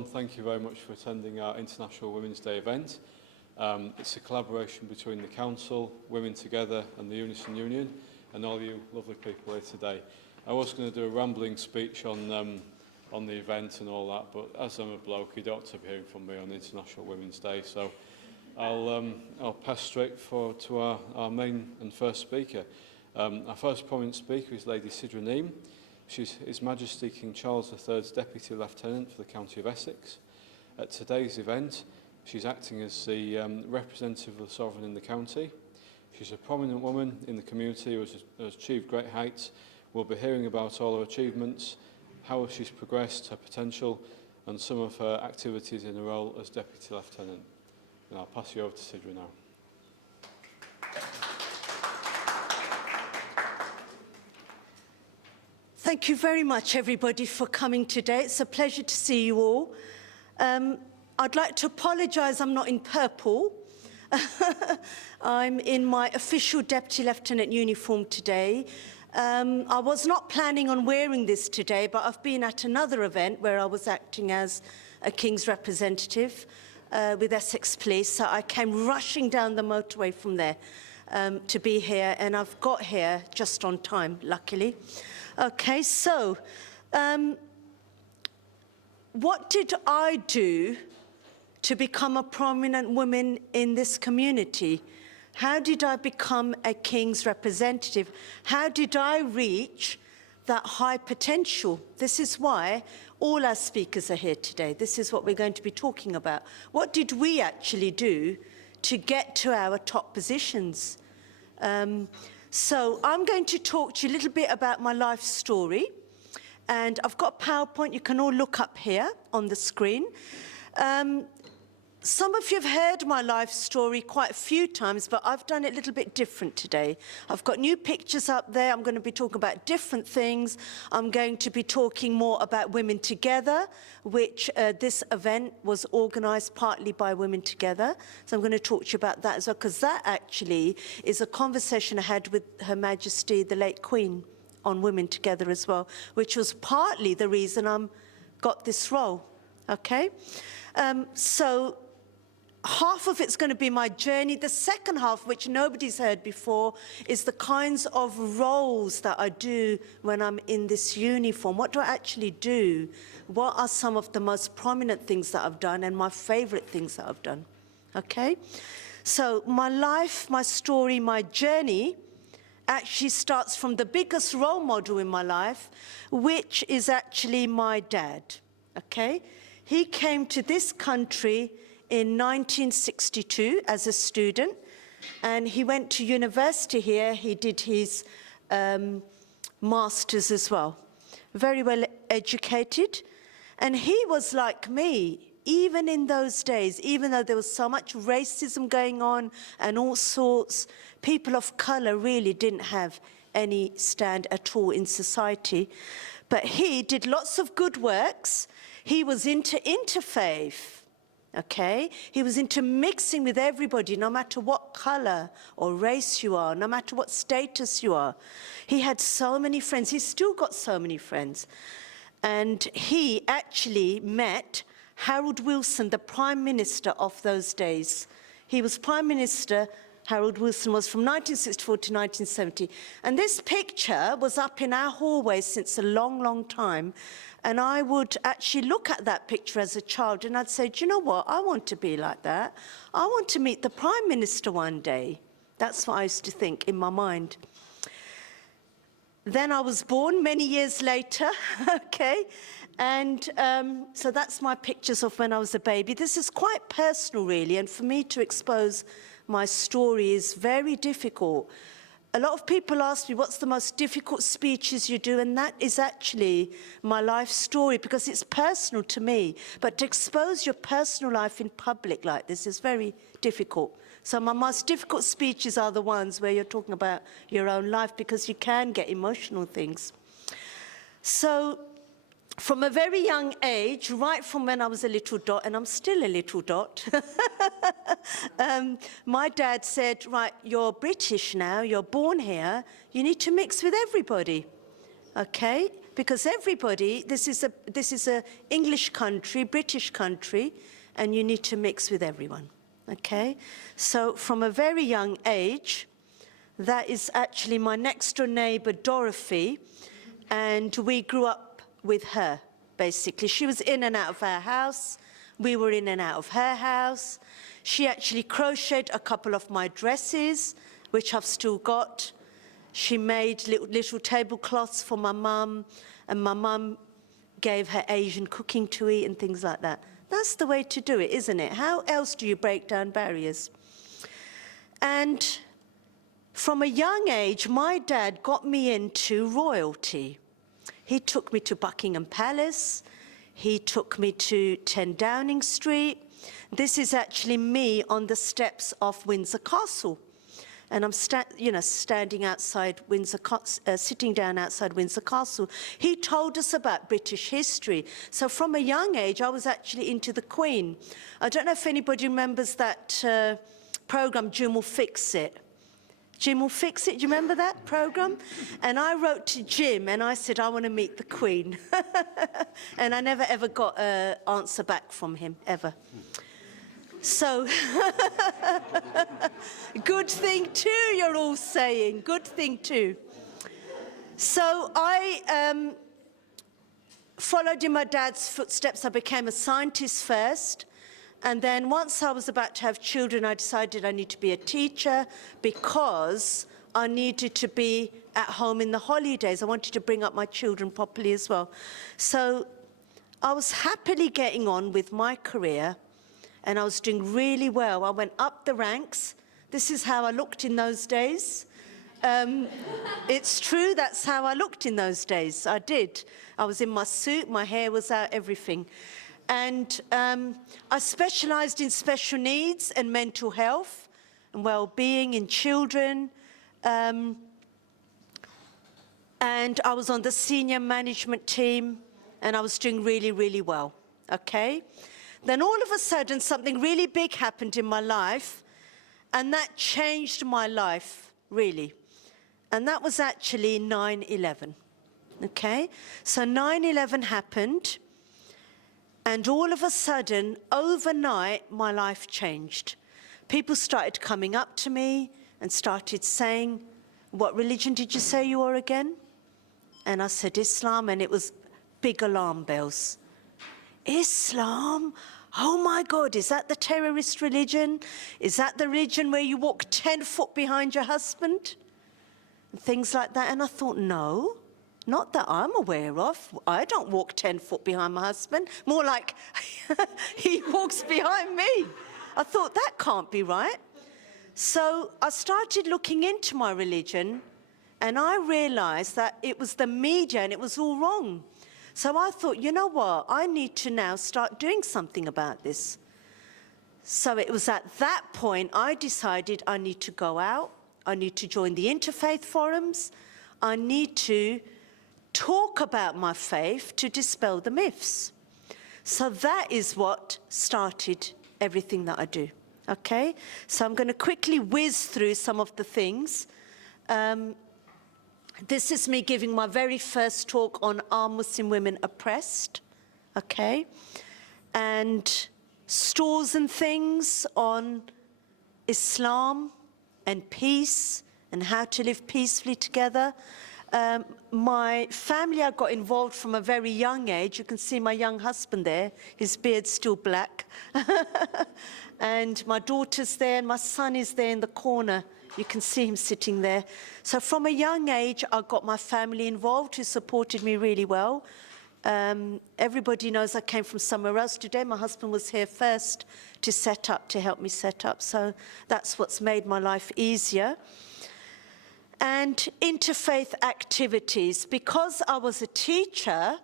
everyone. Thank you very much for attending our International Women's Day event. It's a collaboration between the Council, Women Together and the Unison Union, and all you lovely people here today. I was going to do a rambling speech on the event and all that, but as I'm a bloke, you don't have to be hearing from me on International Women's Day, so I'll pass straight forward to our main and first speaker. Our first prominent speaker is Lady Sidra Naeem. She's His Majesty King Charles III's Deputy Lieutenant for the County of Essex. At today's event, she's acting as the representative of the Sovereign in the county. She's a prominent woman in the community who has achieved great heights. We'll be hearing about all her achievements, how she's progressed, her potential, and some of her activities in her role as Deputy Lieutenant. And I'll pass you over to Sidra now. Thank you very much, everybody, for coming today. It's a pleasure to see you all. I'd like to apologise I'm not in purple. I'm in my official Deputy Lieutenant uniform today. I was not planning on wearing this today, but I've been at another event where I was acting as a King's representative with Essex Police, so I came rushing down the motorway from there to be here, and I've got here just on time, luckily. Okay, so what did I do to become a prominent woman in this community? How did I become a King's representative? How did I reach that high potential? This is why all our speakers are here today. This is what we're going to be talking about. What did we actually do to get to our top positions? So I'm going to talk to you a little bit about my life story. And I've got a PowerPoint you can all look up here on the screen. Some of you have heard my life story quite a few times, but I've done it a little bit different today. I've got new pictures up there. I'm going to be talking about different things. I'm going to be talking more about Women Together, which this event was organised partly by Women Together. So I'm going to talk to you about that as well, because that actually is a conversation I had with Her Majesty, the late Queen, on Women Together as well, which was partly the reason I got this role, okay? So half of it's going to be my journey. The second half, which nobody's heard before, is the kinds of roles that I do when I'm in this uniform. What do I actually do? What are some of the most prominent things that I've done and my favourite things that I've done? Okay? So my life, my story, my journey actually starts from the biggest role model in my life, which is actually my dad. Okay? He came to this country in 1962 as a student, and he went to university here. He did his master's as well. Very well educated. And he was like me, even in those days, even though there was so much racism going on and all sorts, people of colour really didn't have any stand at all in society. But he did lots of good works. He was into interfaith. Okay, he was into mixing with everybody, no matter what colour or race you are, no matter what status you are. He had so many friends. He's still got so many friends. And he actually met Harold Wilson, the Prime Minister of those days. He was Prime Minister. Harold Wilson was from 1964 to 1970. And this picture was up in our hallway since a long, long time. And I would actually look at that picture as a child and I'd say, do you know what? I want to be like that. I want to meet the Prime Minister one day. That's what I used to think in my mind. Then I was born many years later, okay? And so that's my pictures of when I was a baby. This is quite personal, really, and for me to expose my story is very difficult. A lot of people ask me, what's the most difficult speeches you do? And that is actually my life story, because it's personal to me. But to expose your personal life in public like this is very difficult. So my most difficult speeches are the ones where you're talking about your own life, because you can get emotional things. So from a very young age, right from when I was a little dot, and I'm still a little dot, my dad said, right, you're British now, you're born here, you need to mix with everybody, okay? because everybody, this is a English country, British country, and you need to mix with everyone, okay? So from a very young age, that is actually my next door neighbor, Dorothy, and we grew up with her, basically. She was in and out of our house. We were in and out of her house. She actually crocheted a couple of my dresses, which I've still got. She made little tablecloths for my mum, and my mum gave her Asian cooking to eat and things like that. That's the way to do it, isn't it? How else do you break down barriers? And from a young age, my dad got me into royalty. He took me to Buckingham Palace. He took me to 10 Downing Street. This is actually me on the steps of Windsor Castle. And I'm standing outside Windsor, sitting down outside Windsor Castle. He told us about British history. So from a young age, I was actually into the Queen. I don't know if anybody remembers that program, Jim Will Fix It. Jim Will Fix It, do you remember that program? And I wrote to Jim and I said, I want to meet the Queen. And I never ever got an answer back from him, ever. So, good thing too, you're all saying, good thing too. So I followed in my dad's footsteps. I became a scientist first. And then once I was about to have children, I decided I need to be a teacher because I needed to be at home in the holidays. I wanted to bring up my children properly as well. So I was happily getting on with my career, and I was doing really well. I went up the ranks. This is how I looked in those days. It's true, that's how I looked in those days. I did. I was in my suit, my hair was out, everything. And I specialized in special needs and mental health and well-being in children. And I was on the senior management team, and I was doing really, really well, okay? Then all of a sudden, something really big happened in my life, and that changed my life, really. And that was actually 9/11, okay? So 9/11 happened, and all of a sudden, overnight, my life changed. People started coming up to me and started saying, what religion did you say you are again? And I said, Islam, and it was big alarm bells. Islam? Oh my God, is that the terrorist religion? Is that the religion where you walk 10 foot behind your husband? And things like that. And I thought, no, not that I'm aware of. I don't walk 10 foot behind my husband. More like he walks behind me. I thought, that can't be right. So I started looking into my religion, and I realized that it was the media and it was all wrong. So I thought, you know what, I need to now start doing something about this. So it was at that point I decided I need to go out, I need to join the interfaith forums, I need to talk about my faith to dispel the myths. So that is what started everything that I do, okay? So I'm going to quickly whiz through some of the things. This is me giving my very first talk on Are Muslim Women Oppressed? Okay. And stores and things on Islam and peace and how to live peacefully together. My family, I got involved from a very young age. You can see my young husband there. His beard's still black. And my daughter's there, and my son is there in the corner. You can see him sitting there. So from a young age, I got my family involved, who supported me really well. Everybody knows I came from somewhere else today. My husband was here first to help me set up. So that's what's made my life easier. And interfaith activities. Because I was a teacher,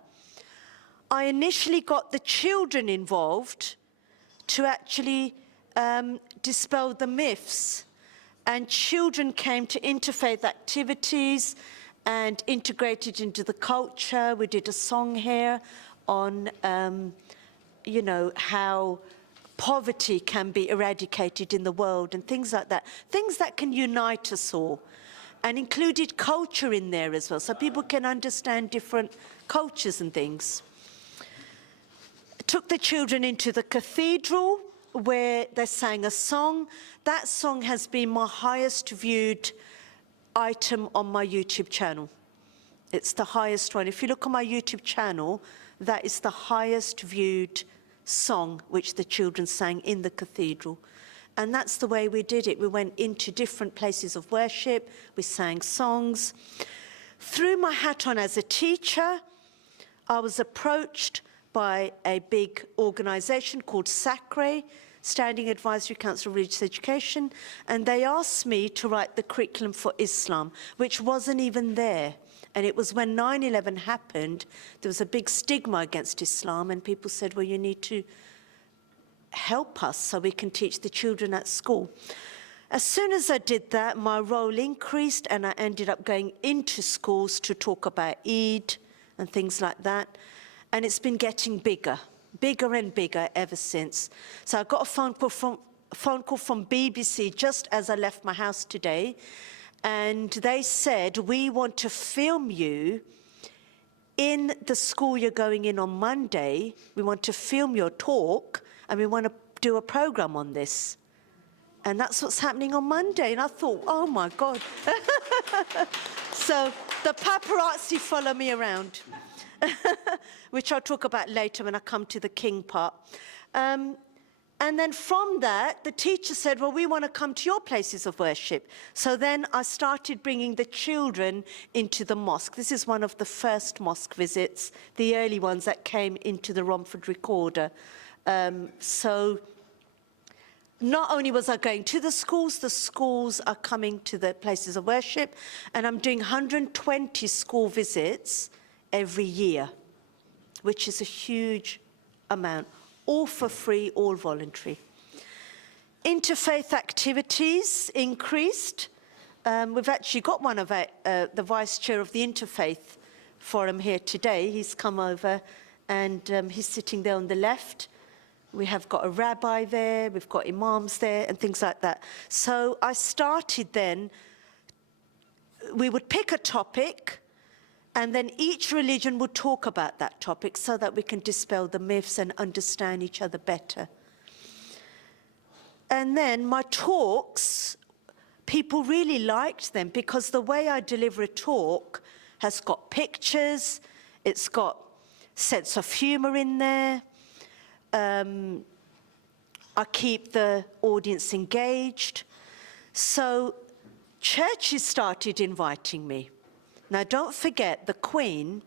I initially got the children involved to actually dispel the myths. And children came to interfaith activities and integrated into the culture. We did a song here on, you know, how poverty can be eradicated in the world and things like that. Things that can unite us all. and included culture in there as well, so people can understand different cultures and things. Took the children into the cathedral where they sang a song. That song has been my highest viewed item on my YouTube channel. It's the highest one. If you look on my YouTube channel, that is the highest viewed song which the children sang in the cathedral. And that's the way we did it. We went into different places of worship, we sang songs. Threw my hat on as a teacher. I was approached by a big organisation called SACRE, Standing Advisory Council of Religious Education, and they asked me to write the curriculum for Islam, which wasn't even there. And it was when 9/11 happened, there was a big stigma against Islam, and people said, well, you need to help us so we can teach the children at school. As soon as I did that, my role increased, and I ended up going into schools to talk about Eid and things like that. And it's been getting bigger and bigger ever since. So I got a phone call from BBC just as I left my house today, and they said, we want to film you in the school you're going in on Monday. We want to film your talk, and we want to do a program on this. And that's what's happening on Monday. And I thought, oh my God. So the paparazzi follow me around, which I'll talk about later when I come to the king part. And then from that, the teacher said, well, we want to come to your places of worship. So then I started bringing the children into the mosque. This is one of the first mosque visits, the early ones that came into the Romford Recorder. So not only was I going to the schools are coming to the places of worship, and I'm doing 120 school visits every year, which is a huge amount. All for free, all voluntary. Interfaith activities increased. We've actually got one of the vice chair of the Interfaith Forum here today. He's come over, and he's sitting there on the left. We have got a rabbi there, we've got imams there, and things like that. So I started then, we would pick a topic, and then each religion would talk about that topic so that we can dispel the myths and understand each other better. And then my talks, people really liked them because the way I deliver a talk has got pictures, it's got sense of humour in there. I keep the audience engaged. So churches started inviting me. Now, don't forget, the Queen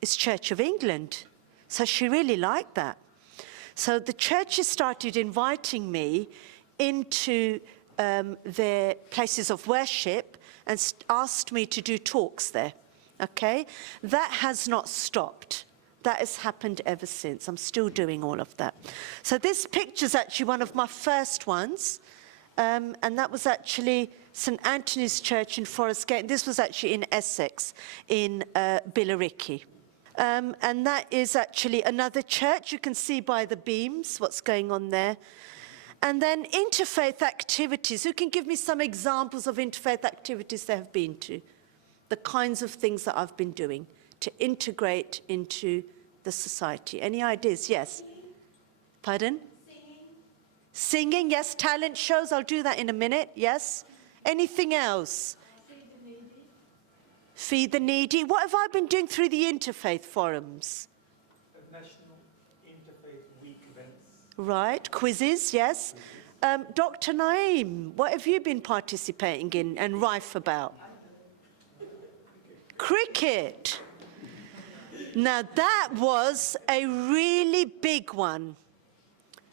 is Church of England, so she really liked that. So the churches started inviting me into their places of worship and asked me to do talks there, okay? That has not stopped. That has happened ever since. I'm still doing all of that. So this picture's actually one of my first ones, and that was actually St Anthony's Church in Forest Gate. This was actually in Essex, in Billericay. And that is actually another church. You can see by the beams what's going on there. And then interfaith activities. Who can give me some examples of interfaith activities they have been to? The kinds of things that I've been doing to integrate into the society. Any ideas? Yes. Pardon? Singing, yes. Talent shows, I'll do that in a minute, yes. Anything else? Feed the needy. Feed the needy. What have I been doing through the interfaith forums? National Interfaith Week events. Right, quizzes, yes. Dr. Naeem, what have you been participating in and rife about? Cricket. Now that was a really big one.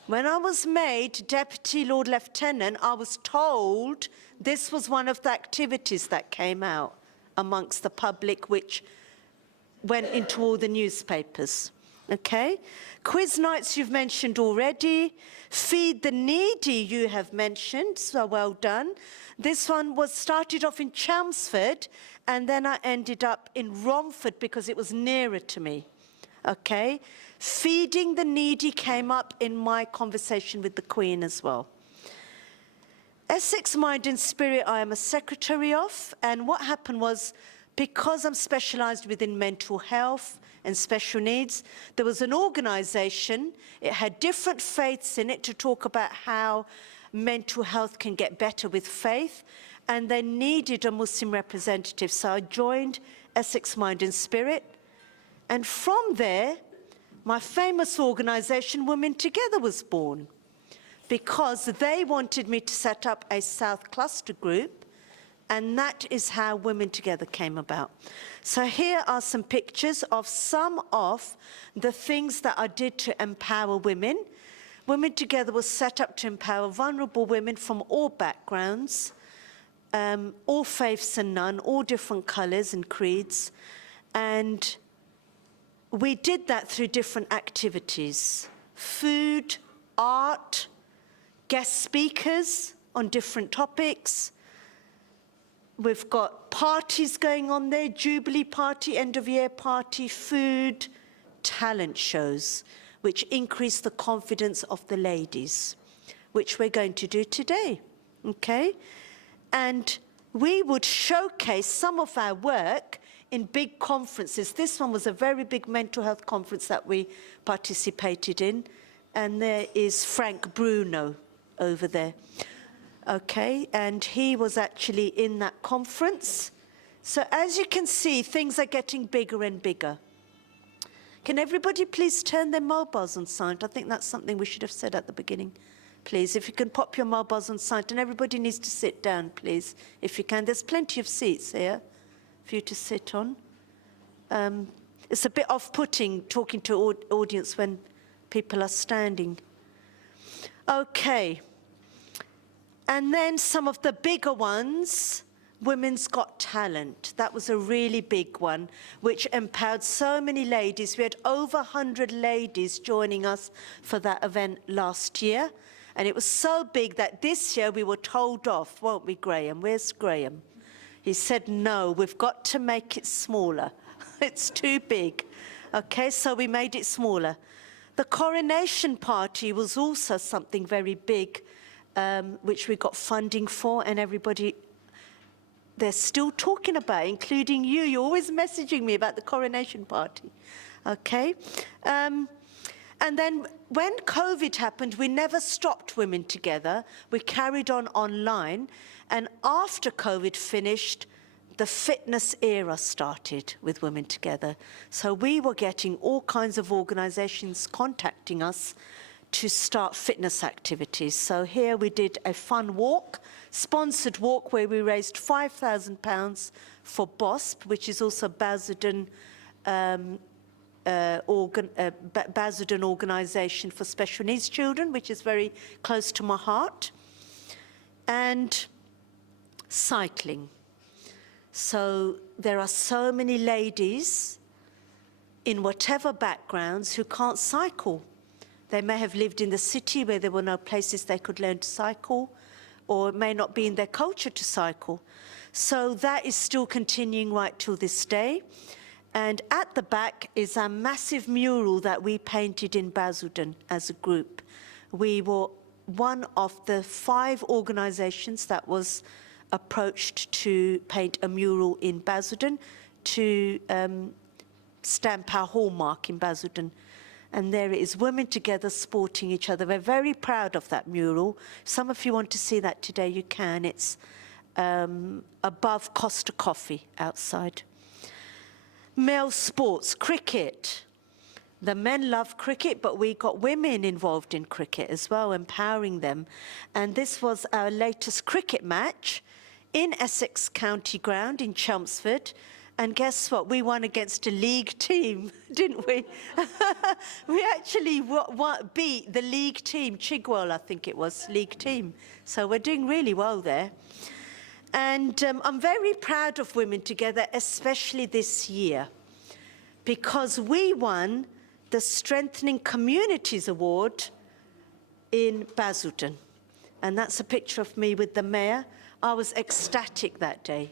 When I was made Deputy Lord Lieutenant, I was told this was one of the activities that came out amongst the public, which went into all the newspapers, okay? Quiz nights you've mentioned already. Feed the needy you have mentioned, so well done. This one was started off in Chelmsford, and then I ended up in Romford because it was nearer to me, okay? Feeding the needy came up in my conversation with the Queen as well. Essex Mind and Spirit, I am a secretary of, and what happened was, because I'm specialised within mental health and special needs, there was an organisation, it had different faiths in it to talk about how mental health can get better with faith, and they needed a Muslim representative. So I joined Essex Mind and Spirit, and from there, my famous organisation, Women Together, was born, because they wanted me to set up a South Cluster group, and that is how Women Together came about. So here are some pictures of some of the things that I did to empower women. Women Together was set up to empower vulnerable women from all backgrounds, all faiths and none, all different colours and creeds. And we did that through different activities: food, art, guest speakers on different topics. We've got parties going on there, Jubilee party, end of year party, food, talent shows, which increase the confidence of the ladies, which we're going to do today, okay? And we would showcase some of our work in big conferences. This one was a very big mental health conference that we participated in, and there is Frank Bruno over there. Okay, and he was actually in that conference. So as you can see, things are getting bigger and bigger. Can everybody please turn their mobiles on silent? I think that's something we should have said at the beginning. Please, if you can pop your mobiles on silent, and everybody needs to sit down, please, if you can. There's plenty of seats here for you to sit on. It's a bit off-putting talking to audience when people are standing. Okay. And then some of the bigger ones, Women's Got Talent. That was a really big one, which empowered so many ladies. We had over 100 ladies joining us for that event last year. And it was so big that this year we were told off, won't we, Graham? Where's Graham? He said, no, we've got to make it smaller. It's too big. Okay, so we made it smaller. The coronation party was also something very big, which we got funding for, and everybody, they're still talking about it, including you. You're always messaging me about the coronation party, okay? And then when COVID happened, we never stopped Women Together. We carried on online, and after COVID finished, the fitness era started with Women Together. So we were getting all kinds of organisations contacting us to start fitness activities. So here we did a fun walk, sponsored walk, where we raised £5,000 for BOSP, which is also Basildon organisation for special needs children, which is very close to my heart, and cycling. So there are so many ladies in whatever backgrounds who can't cycle. They may have lived in the city where there were no places they could learn to cycle, or it may not be in their culture to cycle. So that is still continuing right till this day. And at the back is a massive mural that we painted in Basildon as a group. We were one of the 5 organisations that was approached to paint a mural in Basildon to stamp our hallmark in Basildon. And there it is, Women Together supporting each other. We're very proud of that mural. Some of you want to see that today, you can. It's above Costa Coffee outside. Male sports, cricket. The men love cricket, but we got women involved in cricket as well, empowering them. And this was our latest cricket match in Essex County Ground in Chelmsford. And guess what? We won against a league team, didn't we? We actually beat the league team, Chigwell, I think it was, league team. So we're doing really well there. And I'm very proud of Women Together, especially this year, because we won the Strengthening Communities Award in Basildon. And that's a picture of me with the mayor. I was ecstatic that day.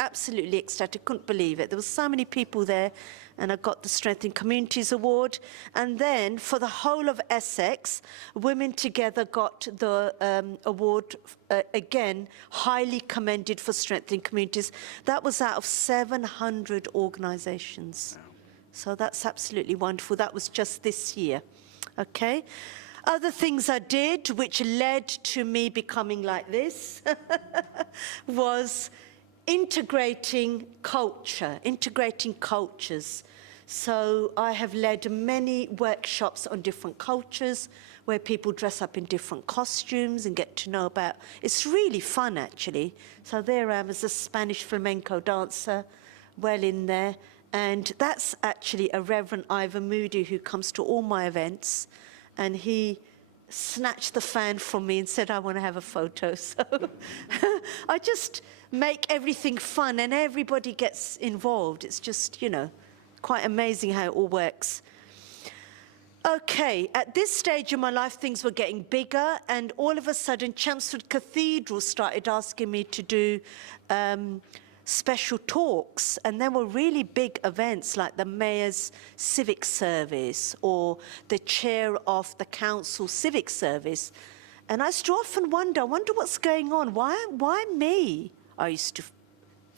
absolutely ecstatic, couldn't believe it. There were so many people there, and I got the Strengthening Communities Award. And then for the whole of Essex, Women Together got the award, again, highly commended for strengthening communities. That was out of 700 organisations. Wow. So that's absolutely wonderful. That was just this year, okay? Other things I did, which led to me becoming like this, was integrating culture, integrating cultures. So I have led many workshops on different cultures where people dress up in different costumes and get to know about. It's really fun, actually. So there I am as a Spanish flamenco dancer, well in there. And that's actually a Reverend Ivor Moody who comes to all my events. And he snatched the fan from me and said, I want to have a photo. So I just make everything fun and everybody gets involved. It's just, you know, quite amazing how it all works. Okay, at this stage in my life, things were getting bigger, and all of a sudden, Chelmsford Cathedral started asking me to do special talks, and there were really big events like the Mayor's Civic Service or the Chair of the Council Civic Service. And I used to often wonder, I wonder what's going on. Why me? I used to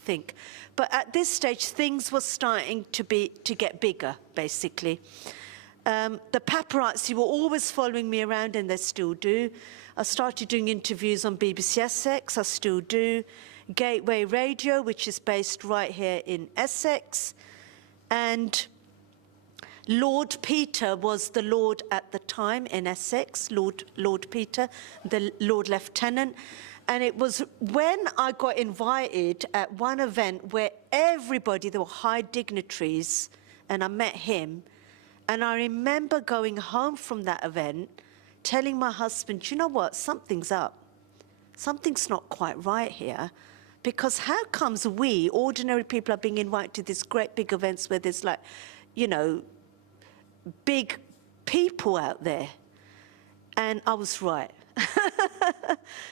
think. But at this stage, things were starting to get bigger, basically. The paparazzi were always following me around, and they still do. I started doing interviews on BBC Essex, I still do. Gateway Radio, which is based right here in Essex. And Lord Peter was the Lord at the time in Essex, Lord Peter, the Lord Lieutenant. And it was when I got invited at one event where everybody, there were high dignitaries, and I met him. And I remember going home from that event, telling my husband, you know what, something's up. Something's not quite right here. Because how comes we, ordinary people, are being invited to these great big events where there's like, you know, big people out there? And I was right.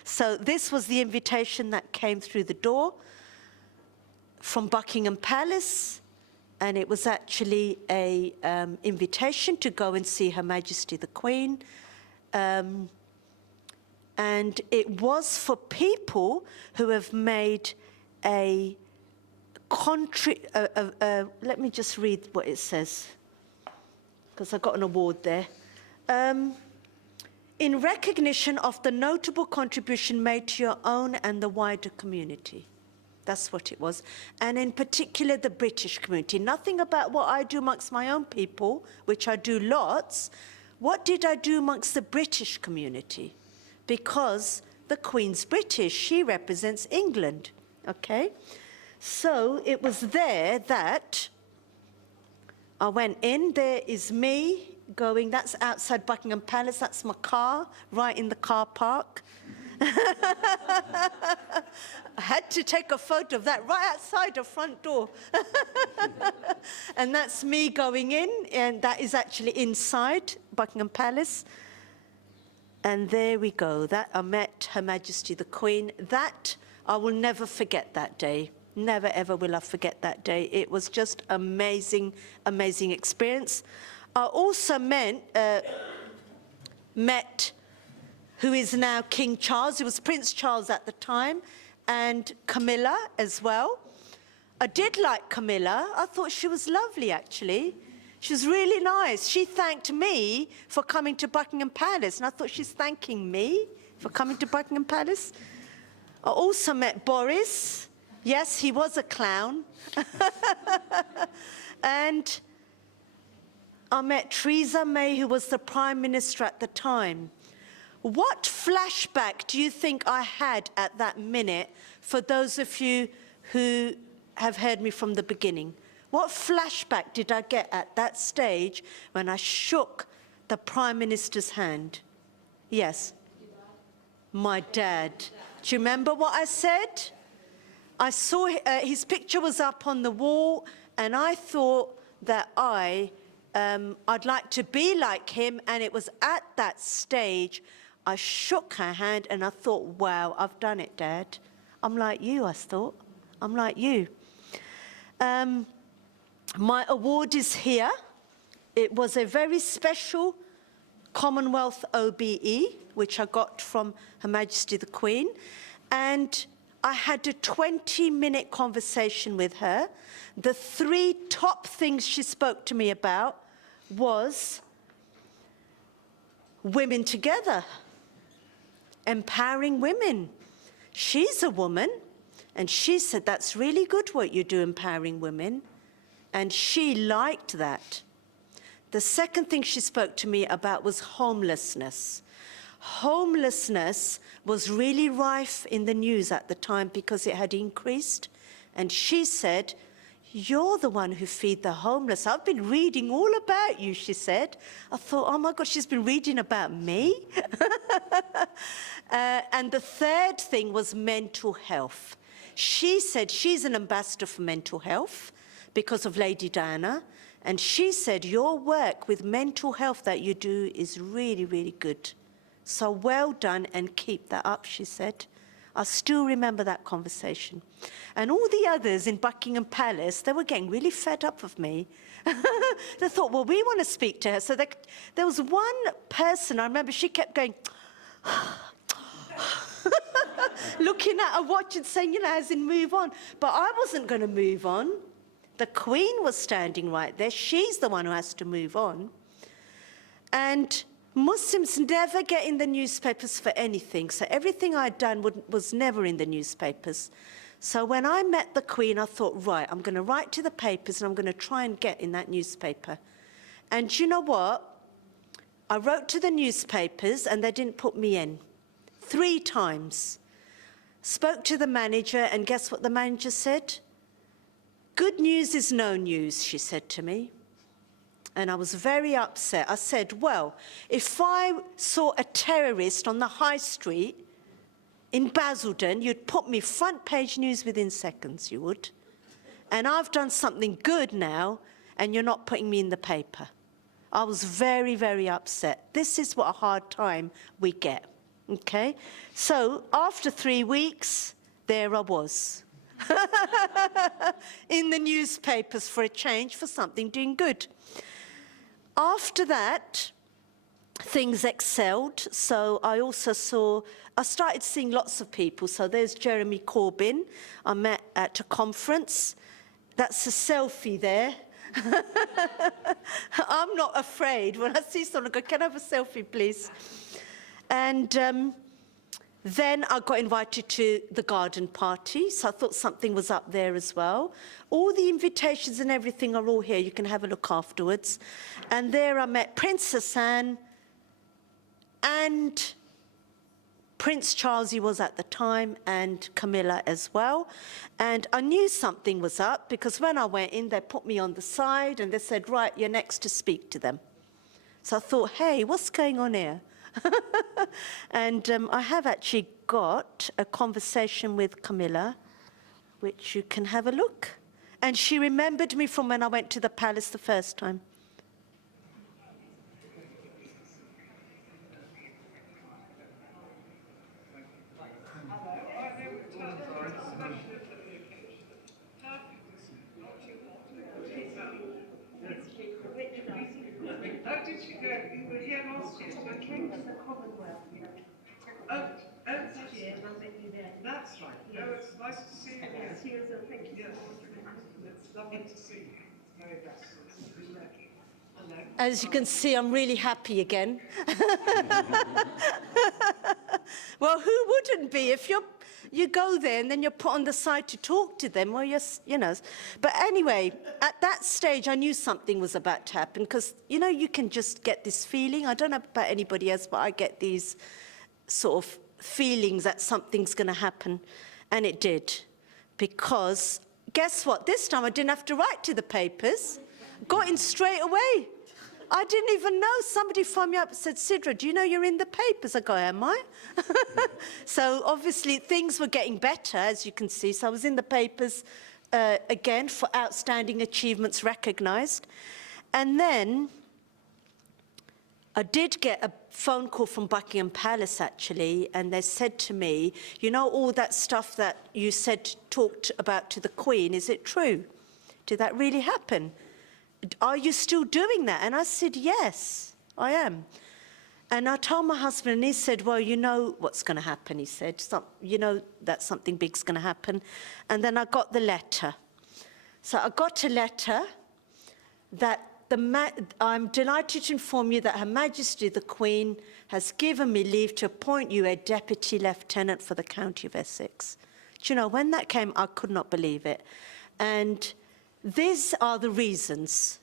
So this was the invitation that came through the door from Buckingham Palace, and it was actually a invitation to go and see Her Majesty the Queen. And it was for people who have made a let me just read what it says, because I got an award there. In recognition of the notable contribution made to your own and the wider community. That's what it was. And in particular, the British community. Nothing about what I do amongst my own people, which I do lots. What did I do amongst the British community? Because the Queen's British, she represents England, okay? So it was there that I went in, there is me going, that's outside Buckingham Palace, that's my car, right in the car park. I had to take a photo of that right outside the front door. And that's me going in, and that is actually inside Buckingham Palace. And there we go, that I met Her Majesty the Queen. That, I will never forget that day. Never, ever will I forget that day. It was just amazing, amazing experience. I also met who is now King Charles. It was Prince Charles at the time, and Camilla as well. I did like Camilla. I thought she was lovely, actually. She was really nice. She thanked me for coming to Buckingham Palace, and I thought she's thanking me for coming to Buckingham Palace. I also met Boris. Yes, he was a clown. And I met Theresa May, who was the Prime Minister at the time. What flashback do you think I had at that minute, for those of you who have heard me from the beginning? What flashback did I get at that stage when I shook the Prime Minister's hand? Yes. My dad. Do you remember what I said? I saw his picture was up on the wall, and I thought that I'd like to be like him, and it was at that stage I shook her hand and I thought, wow, I've done it, Dad. I'm like you, I thought. I'm like you. My award is here. It was a very special Commonwealth OBE, which I got from Her Majesty the Queen. And I had a 20-minute conversation with her. The 3 top things she spoke to me about was women together, empowering women. She's a woman, and she said, that's really good what you do, empowering women. And she liked that. The second thing she spoke to me about was homelessness. Homelessness was really rife in the news at the time because it had increased. And she said, you're the one who feed the homeless. I've been reading all about you, she said. I thought, oh my God, she's been reading about me. And the third thing was mental health. She said she's an ambassador for mental health because of Lady Diana. And she said, your work with mental health that you do is really, really good. So well done and keep that up, she said. I still remember that conversation. And all the others in Buckingham Palace, they were getting really fed up of me. They thought, well, we want to speak to her. So there was one person, I remember she kept going, looking at her watch and saying, you know, as in move on. But I wasn't going to move on. The Queen was standing right there. She's the one who has to move on. And Muslims never get in the newspapers for anything. So everything I'd done was never in the newspapers. So when I met the Queen, I thought, right, I'm going to write to the papers and I'm going to try and get in that newspaper. And you know what? I wrote to the newspapers and they didn't put me in. 3 times. Spoke to the manager, and guess what the manager said? Good news is no news, she said to me. And I was very upset. I said, well, if I saw a terrorist on the high street in Basildon, you'd put me front page news within seconds, you would. And I've done something good now, and you're not putting me in the paper. I was very, very upset. This is what a hard time we get, okay? So after 3 weeks, there I was. In the newspapers for a change, for something doing good. After that, things excelled. So I started seeing lots of people. So there's Jeremy Corbyn. I met at a conference. That's a selfie there. I'm not afraid. When I see someone, I go, can I have a selfie, please? And then I got invited to the garden party, so I thought something was up there as well. All the invitations and everything are all here. You can have a look afterwards. And there I met Princess Anne and Prince Charles, he was at the time, and Camilla as well. And I knew something was up because when I went in, they put me on the side and they said, right, you're next to speak to them. So I thought, hey, what's going on here? And I have actually got a conversation with Camilla, which you can have a look. And she remembered me from when I went to the palace the first time. How did you go? You were here last year. So I came to the Commonwealth. Oh, this year, and I met you there. That's right. Yes. Oh, it's nice to see you again. Yes, you, thank you. Yes. It's lovely to see you. Very best. Hello. As you can see, I'm really happy again. Well, who wouldn't be if you go there and then you're put on the side to talk to them, or you know. But anyway, at that stage, I knew something was about to happen because, you know, you can just get this feeling. I don't know about anybody else, but I get these sort of feelings that something's going to happen. And it did. Because guess what? This time I didn't have to write to the papers. Got in straight away. I didn't even know. Somebody phoned me up and said, Sidra, do you know you're in the papers? I go, am I? So obviously things were getting better, as you can see. So I was in the papers again for outstanding achievements recognised. And then I did get a phone call from Buckingham Palace, actually, and they said to me, you know, all that stuff that you said, talked about to the Queen, is it true? Did that really happen? Are you still doing that? And I said, yes, I am. And I told my husband, and he said, well, you know what's going to happen, he said. You know that something big's going to happen. And then I got the letter. So I got a letter that I'm delighted to inform you that Her Majesty the Queen has given me leave to appoint you a Deputy Lieutenant for the County of Essex. Do you know, when that came, I could not believe it. And these are the reasons.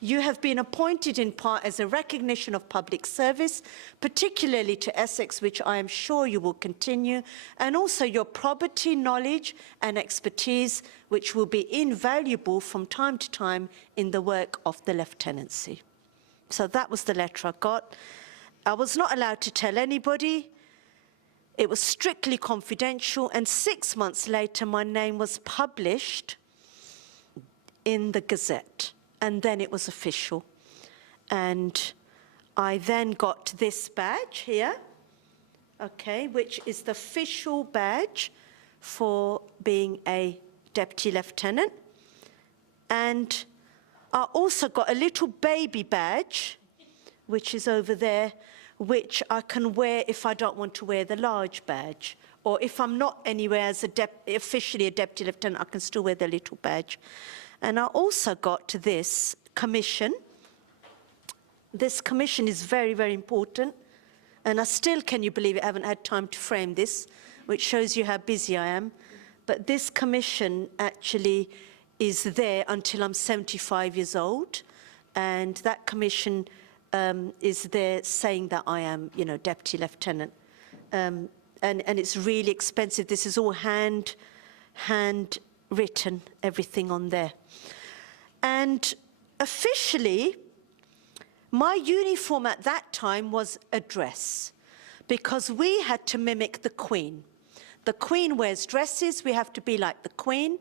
You have been appointed in part as a recognition of public service, particularly to Essex, which I am sure you will continue, and also your probity, knowledge and expertise, which will be invaluable from time to time in the work of the lieutenancy. So that was the letter I got. I was not allowed to tell anybody. It was strictly confidential, and 6 months later, my name was published in the Gazette. And then it was official. And I then got this badge here, okay, which is the official badge for being a Deputy Lieutenant. And I also got a little baby badge, which is over there, which I can wear if I don't want to wear the large badge. Or if I'm not anywhere as officially a Deputy Lieutenant, I can still wear the little badge. And I also got this commission. This commission is very, very important. And I still, can you believe it, I haven't had time to frame this, which shows you how busy I am. But this commission actually is there until I'm 75 years old. And that commission is there saying that I am, you know, Deputy Lieutenant. And it's really expensive. This is all hand written, everything on there. And officially, my uniform at that time was a dress, because we had to mimic the Queen. The Queen wears dresses, we have to be like the Queen.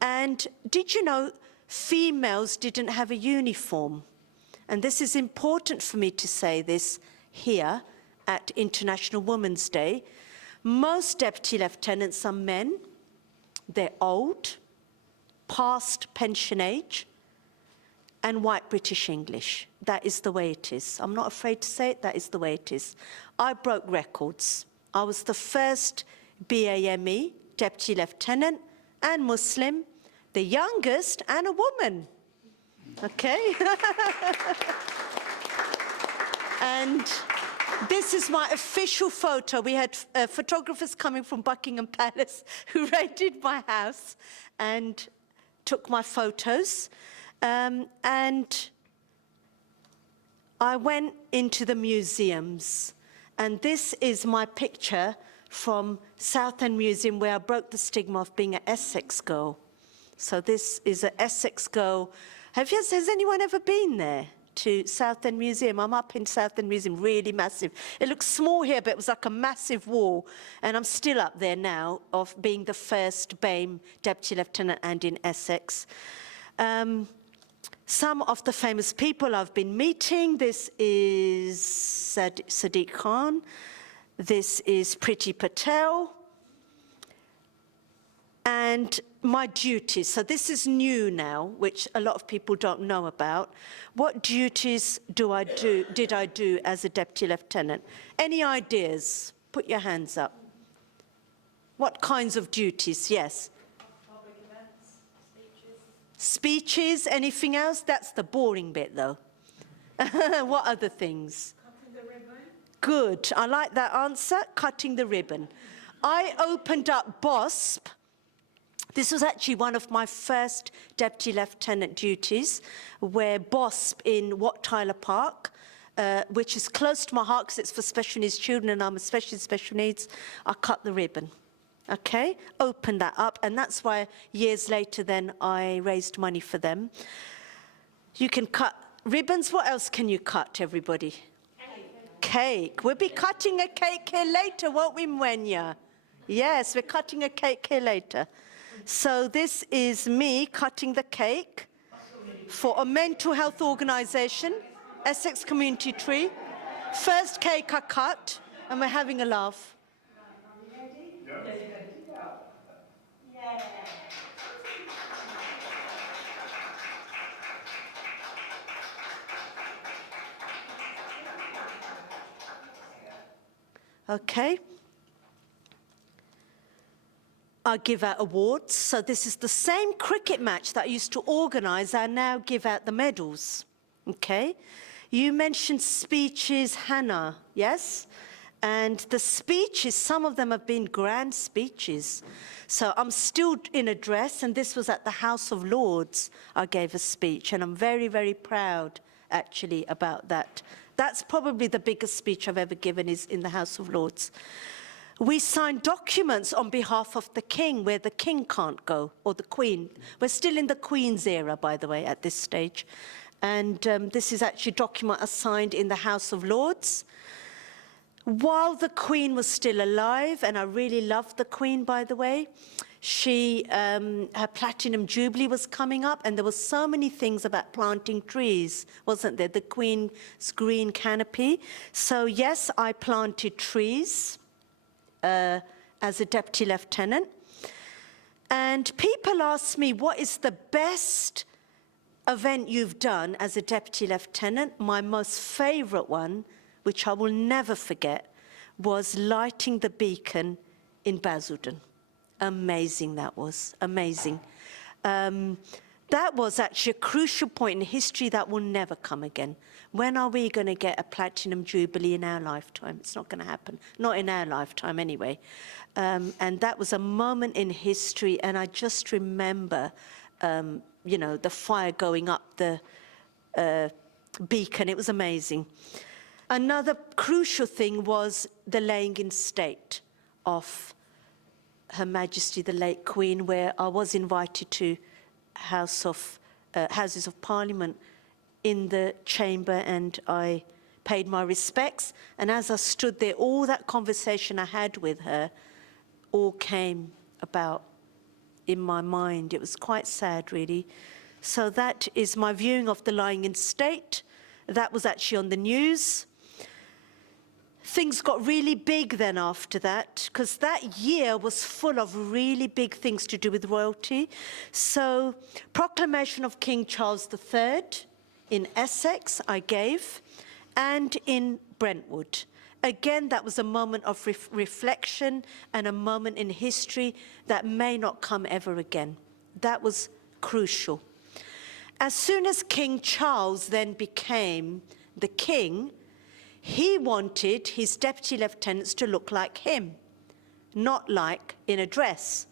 And did you know females didn't have a uniform? And this is important for me to say this here at International Women's Day. Most deputy lieutenants are men. They're old, past pension age, and white British English. That is the way it is. I'm not afraid to say it, that is the way it is. I broke records. I was the first BAME, Deputy Lieutenant, and Muslim, the youngest, and a woman. Okay? And this is my official photo. We had photographers coming from Buckingham Palace who raided my house and took my photos. And I went into the museums. And this is my picture from Southend Museum, where I broke the stigma of being an Essex girl. So this is an Essex girl. Has anyone ever been there? To Southend Museum. I'm up in Southend Museum, really massive. It looks small here, but it was like a massive wall. And I'm still up there now, of being the first BAME Deputy Lieutenant and in Essex. Some of the famous people I've been meeting. This is Sadiq Khan. This is Priti Patel. And my duties, so this is new now, which a lot of people don't know about. What duties did I do as a Deputy Lieutenant? Any ideas? Put your hands up. What kinds of duties? Yes. Public events, speeches. Speeches, anything else? That's the boring bit, though. What other things? Cutting the ribbon. Good, I like that answer, cutting the ribbon. I opened up BOSP. This was actually one of my first Deputy Lieutenant duties, where BOSP in Wat Tyler Park, which is close to my heart because it's for special needs children and I'm especially special needs, I cut the ribbon, okay? Opened that up, and that's why years later then I raised money for them. You can cut ribbons. What else can you cut, everybody? Cake. We'll be cutting a cake here later, won't we, Mwenya? Yes, we're cutting a cake here later. So this is me cutting the cake for a mental health organisation, Essex Community Tree. First cake I cut, and we're having a laugh. Okay. I give out awards. So this is the same cricket match that I used to organise. I now give out the medals. Okay. You mentioned speeches, Hannah, yes? And the speeches, some of them have been grand speeches. So I'm still in a dress, and this was at the House of Lords. I gave a speech, and I'm very, very proud, actually, about that. That's probably the biggest speech I've ever given, is in the House of Lords. We signed documents on behalf of the king where the king can't go, or the queen. We're still in the queen's era, by the way, at this stage. And this is actually a document I signed in the House of Lords. While the queen was still alive, and I really loved the queen, by the way, her platinum jubilee was coming up, and there were so many things about planting trees, wasn't there? The queen's green canopy. So yes, I planted trees as a deputy lieutenant. And people ask me, what is the best event you've done as a deputy lieutenant? My most favourite one, which I will never forget, was lighting the beacon in Basildon. Amazing that was, amazing. That was actually a crucial point in history that will never come again. When are we going to get a platinum jubilee in our lifetime? It's not going to happen, not in our lifetime anyway. And that was a moment in history, and I just remember, you know, the fire going up the beacon. It was amazing. Another crucial thing was the laying in state of Her Majesty the late Queen, where I was invited to Houses of Parliament in the chamber, and I paid my respects. And as I stood there, all that conversation I had with her all came about in my mind. It was quite sad, really. So that is my viewing of the lying in state. That was actually on the news. Things got really big then after that, because that year was full of really big things to do with royalty. So, proclamation of King Charles III in Essex, I gave, and in Brentwood. Again, that was a moment of reflection and a moment in history that may not come ever again. That was crucial. As soon as King Charles then became the king, he wanted his deputy lieutenants to look like him, not like in a dress.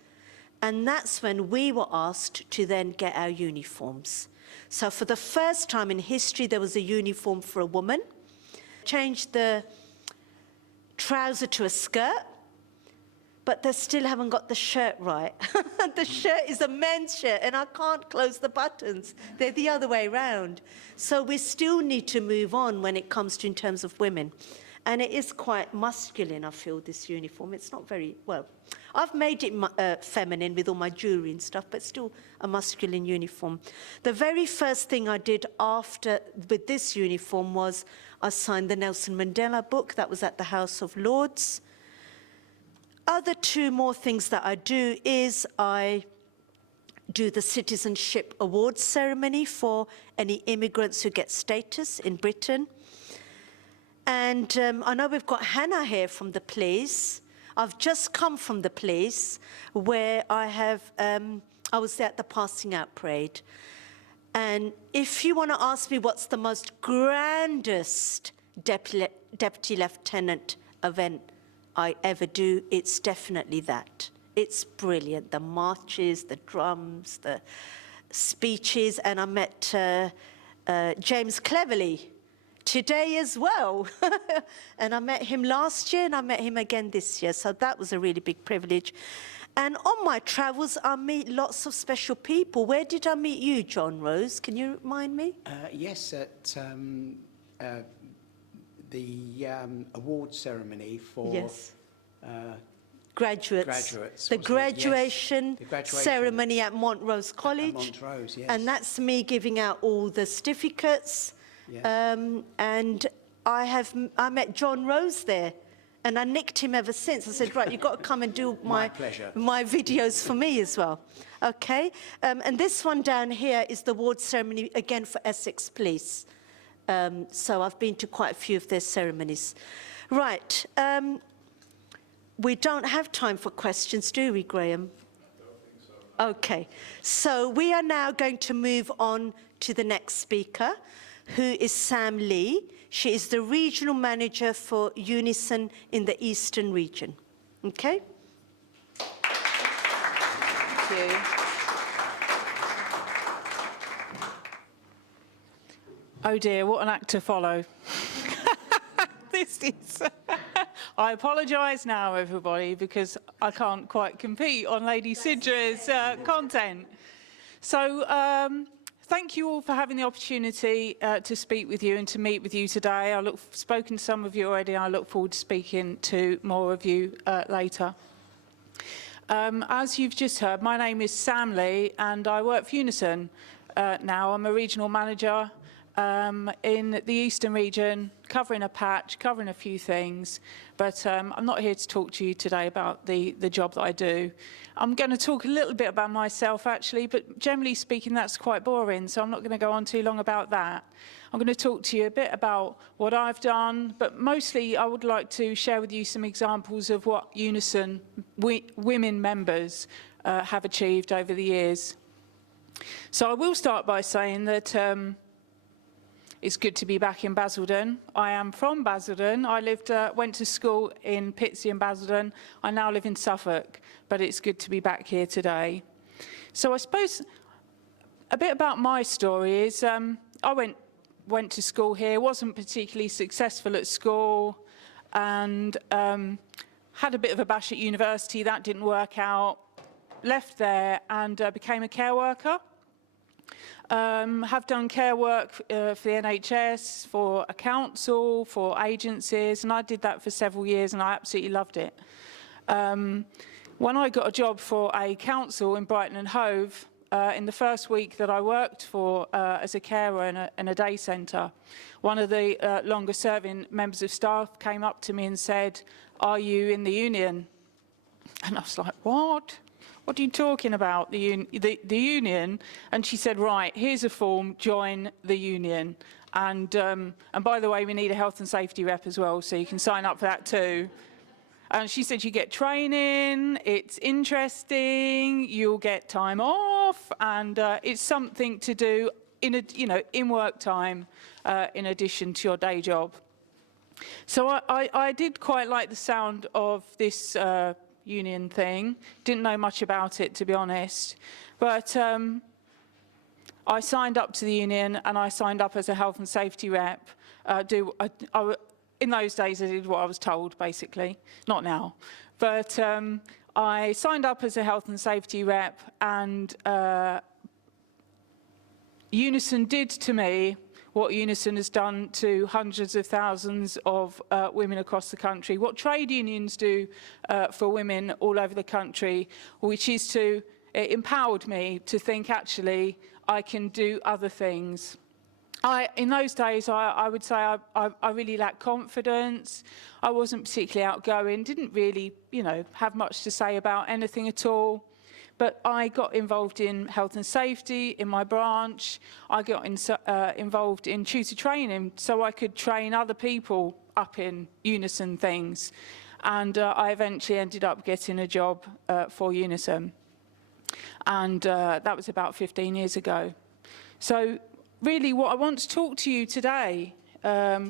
And that's when we were asked to then get our uniforms. So for the first time in history, there was a uniform for a woman. Changed the trouser to a skirt, but they still haven't got the shirt right. The shirt is a men's shirt, and I can't close the buttons. They're the other way around. So we still need to move on when it comes to in terms of women. And it is quite masculine, I feel, this uniform. It's not very, well, I've made it feminine with all my jewellery and stuff, but still a masculine uniform. The very first thing I did with this uniform was I signed the Nelson Mandela book. That was at the House of Lords. Other two more things that I do is I do the Citizenship Awards ceremony for any immigrants who get status in Britain. And I know we've got Hannah here from the police. I've just come from the police where I was there at the passing out parade. And if you want to ask me what's the most grandest deputy lieutenant event I ever do, it's definitely that. It's brilliant. The marches, the drums, the speeches, and I met James Cleverly today as well. And I met him last year, and I met him again this year, so that was a really big privilege. And on my travels, I meet lots of special people. Where did I meet you, John Rose? Can you remind me? Yes, at the award ceremony for yes. Graduates. Graduates. The Yes. graduation The graduation ceremony at Montrose College. At Montrose, yes. And that's me giving out all the certificates. Yes. And I met John Rose there, and I nicked him ever since. I said, right, you've got to come and do My pleasure. my videos for me as well. Okay, and this one down here is the award ceremony, again for Essex Police. So I've been to quite a few of their ceremonies. Right, we don't have time for questions, do we, Graham? I don't think so. Okay, so we are now going to move on to the next speaker, who is Sam Lee. She is the regional manager for Unison in the Eastern region. Okay? Thank you. Oh dear, what an act to follow. This is... I apologise now, everybody, because I can't quite compete on Lady Sidra's content. So, thank you all for having the opportunity to speak with you and to meet with you today. I've spoken to some of you already. I look forward to speaking to more of you later. As you've just heard, my name is Sam Lee, and I work for Unison now. I'm a regional manager in the Eastern region, covering a patch, covering a few things, but I'm not here to talk to you today about the job that I do. I'm going to talk a little bit about myself, actually, but generally speaking, that's quite boring, so I'm not going to go on too long about that. I'm going to talk to you a bit about what I've done, but mostly I would like to share with you some examples of what Unison women members have achieved over the years. So I will start by saying that it's good to be back in Basildon. I am from Basildon. I went to school in Pitsea and Basildon. I now live in Suffolk, but it's good to be back here today. So I suppose a bit about my story is I went to school here, wasn't particularly successful at school, and had a bit of a bash at university. That didn't work out. Left there and became a care worker. Have done care work for the NHS, for a council, for agencies, and I did that for several years and I absolutely loved it. When I got a job for a council in Brighton and Hove, in the first week that I worked for as a carer in a day centre, one of the longest serving members of staff came up to me and said, "Are you in the union?" And I was like, "What? What are you talking about, the union?" And she said, "Right, here's a form, join the union. And by the way, we need a health and safety rep as well, so you can sign up for that too." And she said, "You get training, it's interesting, you'll get time off, and it's something to do in work time in addition to your day job." So I did quite like the sound of this union thing. Didn't know much about it, to be honest, but I signed up to the union and I signed up as a health and safety rep. In those days I did what I was told, basically, not now, but I signed up as a health and safety rep, and Unison did to me what Unison has done to hundreds of thousands of women across the country, what trade unions do for women all over the country, which is it empowered me to think, actually, I can do other things. In those days, I would say I really lacked confidence. I wasn't particularly outgoing, didn't really, have much to say about anything at all. But I got involved in health and safety in my branch. I got involved in tutor training so I could train other people up in Unison things. And I eventually ended up getting a job for Unison. And that was about 15 years ago. So really what I want to talk to you today,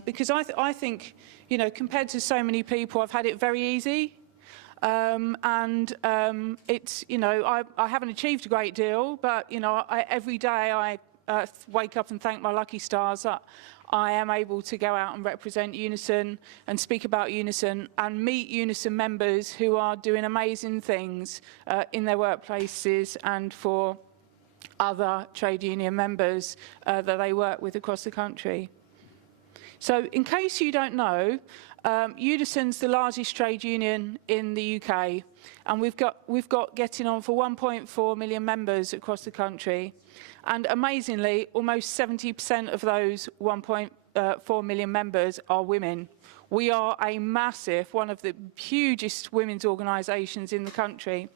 because I think, compared to so many people, I've had it very easy. It's, I haven't achieved a great deal, but, every day I wake up and thank my lucky stars that I am able to go out and represent Unison and speak about Unison and meet Unison members who are doing amazing things in their workplaces and for other trade union members that they work with across the country. So in case you don't know, Unison's the largest trade union in the UK, and we've got getting on for 1.4 million members across the country. And amazingly, almost 70% of those 1.4 million members are women. We are a massive, one of the hugest women's organisations in the country.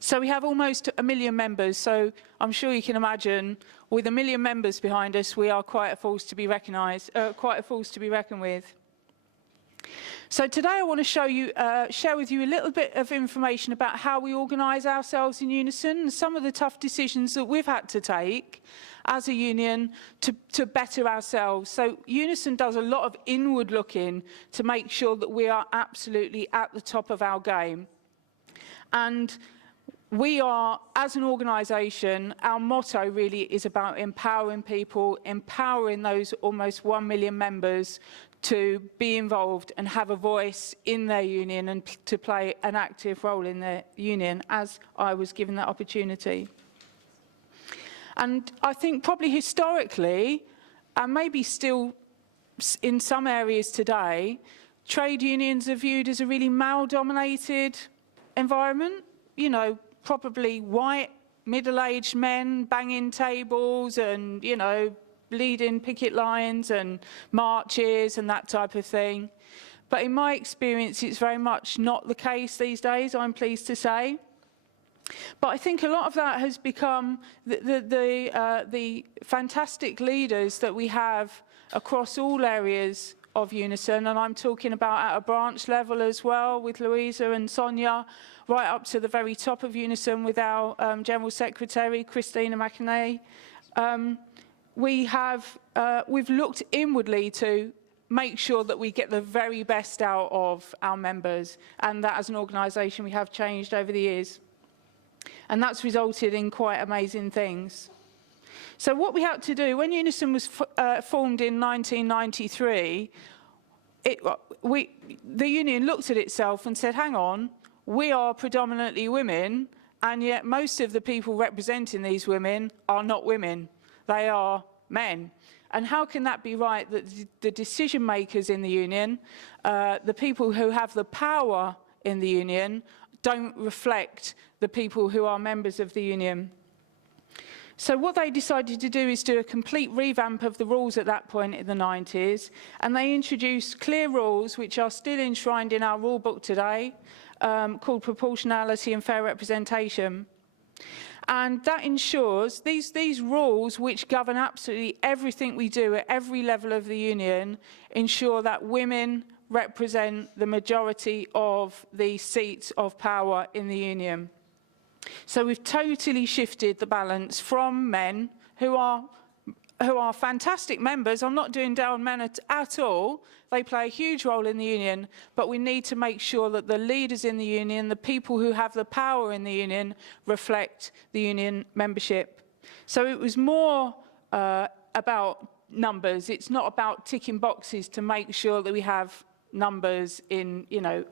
So we have almost 1 million members, so I'm sure you can imagine, with 1 million members behind us, we are quite a force to be quite a force to be reckoned with. So today I want to share with you a little bit of information about how we organise ourselves in Unison and some of the tough decisions that we've had to take as a union to better ourselves. So Unison does a lot of inward looking to make sure that we are absolutely at the top of our game. And we are, as an organisation, our motto really is about empowering people, empowering those almost 1 million members to be involved and have a voice in their union and to play an active role in their union, as I was given that opportunity. And I think probably historically, and maybe still in some areas today, trade unions are viewed as a really male-dominated environment. You know, probably white, middle-aged men banging tables and, you know, leading picket lines and marches and that type of thing. But in my experience, it's very much not the case these days, I'm pleased to say. But I think a lot of that has become the fantastic leaders that we have across all areas of Unison, and I'm talking about at a branch level as well with Louisa and Sonia, right up to the very top of Unison with our General Secretary, Christina McInerney. We've looked inwardly to make sure that we get the very best out of our members, and that as an organisation we have changed over the years. And that's resulted in quite amazing things. So what we had to do, when Unison was formed in 1993, the union looked at itself and said, hang on, we are predominantly women, and yet most of the people representing these women are not women. They are men. And how can that be right that the decision makers in the union, the people who have the power in the union, don't reflect the people who are members of the union? So what they decided to do is do a complete revamp of the rules at that point in the 90s, and they introduced clear rules which are still enshrined in our rule book today, called proportionality and fair representation. And that ensures these rules, which govern absolutely everything we do at every level of the union, ensure that women represent the majority of the seats of power in the union. So we've totally shifted the balance from men who are fantastic members. I'm not doing down men at all. They play a huge role in the union, but we need to make sure that the leaders in the union, the people who have the power in the union, reflect the union membership. So it was more about numbers. It's not about ticking boxes to make sure that we have numbers in,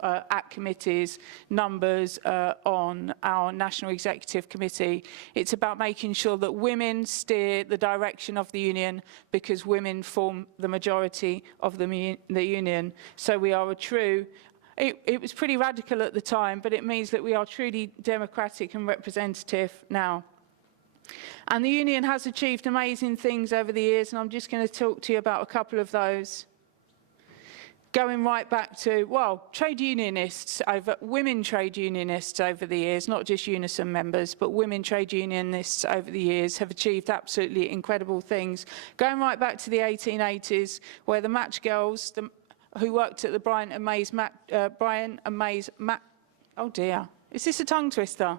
at committees, numbers on our National Executive Committee. It's about making sure that women steer the direction of the union, because women form the majority of the union. So we are a true, it was pretty radical at the time, but it means that we are truly democratic and representative now. And the union has achieved amazing things over the years, and I'm just going to talk to you about a couple of those. Going right back to, well, women trade unionists over the years, not just Unison members, but women trade unionists over the years have achieved absolutely incredible things. Going right back to the 1880s, where the match girls, who worked at the Brian and May's, oh dear, is this a tongue twister?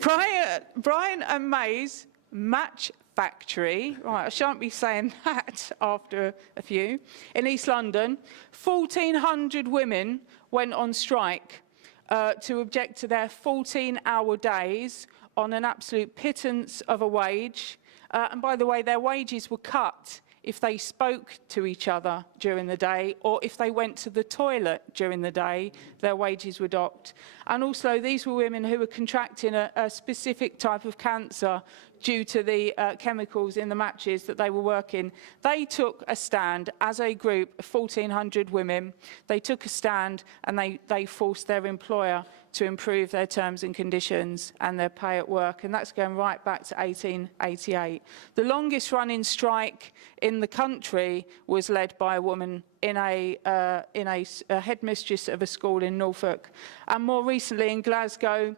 Brian and May's match factory, right, I shan't be saying that after a few, in East London, 1,400 women went on strike to object to their 14-hour days on an absolute pittance of a wage. And by the way, their wages were cut if they spoke to each other during the day, or if they went to the toilet during the day, their wages were docked. And also, these were women who were contracting a specific type of cancer due to the chemicals in the matches that they were working. They took a stand as a group of 1,400 women. They took a stand and they forced their employer to improve their terms and conditions and their pay at work, and that's going right back to 1888. The longest running strike in the country was led by a woman in a headmistress of a school in Norfolk. And more recently in Glasgow,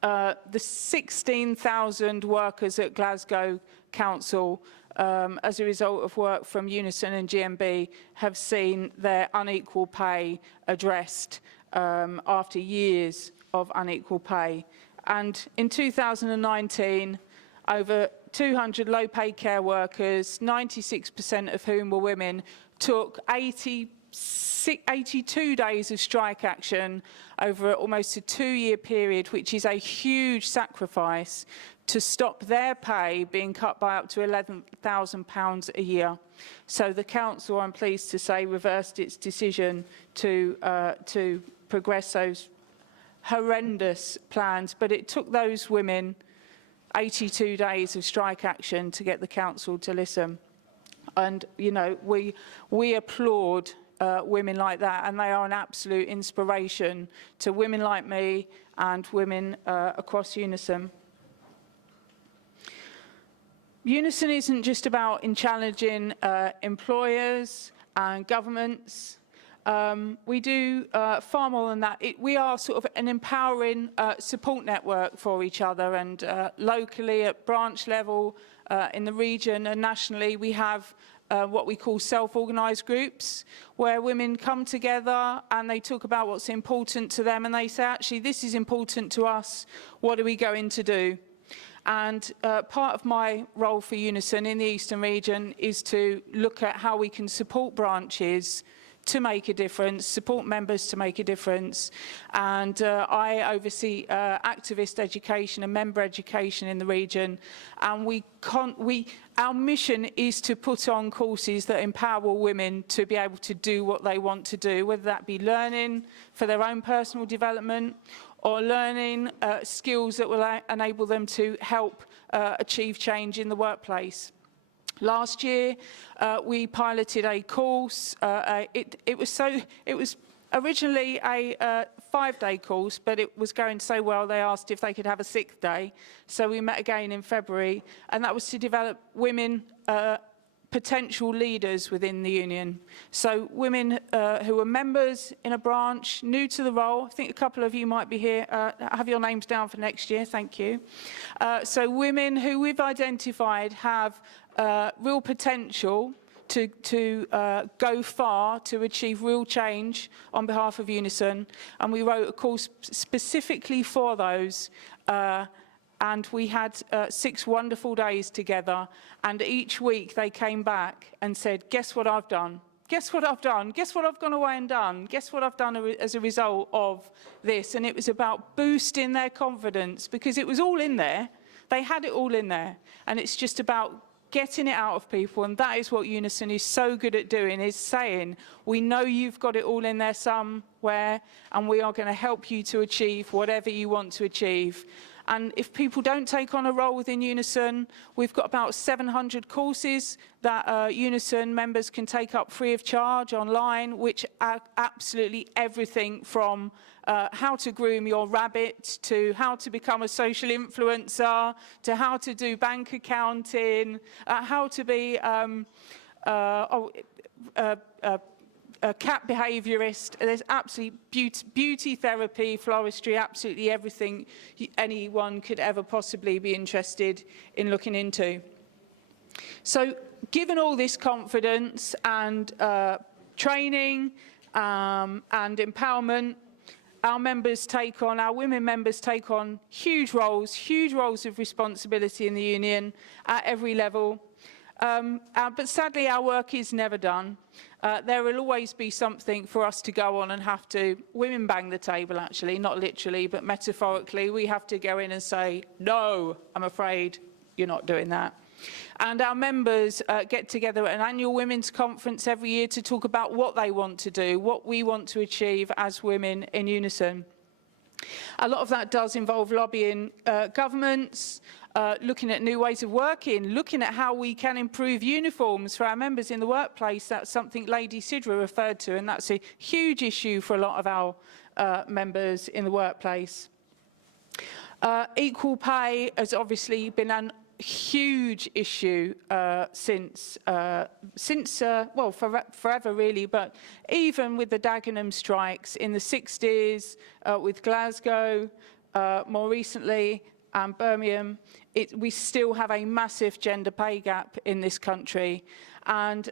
the 16,000 workers at Glasgow Council, as a result of work from Unison and GMB, have seen their unequal pay addressed after years of unequal pay. And in 2019, over 200 low-paid care workers, 96% of whom were women, took 82 days of strike action over almost a 2-year period, which is a huge sacrifice, to stop their pay being cut by up to £11,000 a year. So the council, I'm pleased to say, reversed its decision to progress those horrendous plans, but it took those women 82 days of strike action to get the council to listen. And, you know, we applaud women like that, and they are an absolute inspiration to women like me and women across Unison. Unison isn't just about challenging employers and governments. We do far more than that. We are sort of an empowering support network for each other, and locally at branch level, in the region and nationally, we have what we call self-organised groups, where women come together and they talk about what's important to them, and they say, actually, this is important to us, what are we going to do? And part of my role for Unison in the Eastern region is to look at how we can support branches to make a difference, support members to make a difference. And I oversee activist education and member education in the region. And our mission is to put on courses that empower women to be able to do what they want to do, whether that be learning for their own personal development or learning skills that will enable them to help achieve change in the workplace. Last year, we piloted a course. It was originally a 5-day course, but it was going so well, they asked if they could have a 6th day. So we met again in February, and that was to develop women potential leaders within the union. So women who are members in a branch, new to the role. I think a couple of you might be here. Have your names down for next year, thank you. So women who we've identified have real potential to go far, to achieve real change on behalf of Unison. And we wrote a course specifically for those. And we had 6 wonderful days together, and each week they came back and said, guess what I've done? Guess what I've done? Guess what I've gone away and done? Guess what I've done as a result of this? And it was about boosting their confidence, because it was all in there. They had it all in there, and it's just about getting it out of people. And that is what Unison is so good at doing, is saying, we know you've got it all in there somewhere, and we are going to help you to achieve whatever you want to achieve. And if people don't take on a role within Unison, we've got about 700 courses that Unison members can take up free of charge online, which are absolutely everything from how to groom your rabbit, to how to become a social influencer, to how to do bank accounting, how to be a cat behaviourist. There's absolutely beauty therapy, floristry, absolutely everything anyone could ever possibly be interested in looking into. So given all this confidence and training and empowerment, our women members take on huge roles of responsibility in the union at every level. But sadly, our work is never done. There will always be something for us to go on and have to, women bang the table actually, not literally, but metaphorically, we have to go in and say, no, I'm afraid you're not doing that. And our members get together at an annual women's conference every year to talk about what they want to do, what we want to achieve as women in Unison. A lot of that does involve lobbying governments, looking at new ways of working, looking at how we can improve uniforms for our members in the workplace. That's something Lady Sidra referred to, and that's a huge issue for a lot of our members in the workplace. Equal pay has obviously been a huge issue since forever really, but even with the Dagenham strikes in the 60s, with Glasgow, more recently, and Birmingham, we still have a massive gender pay gap in this country. And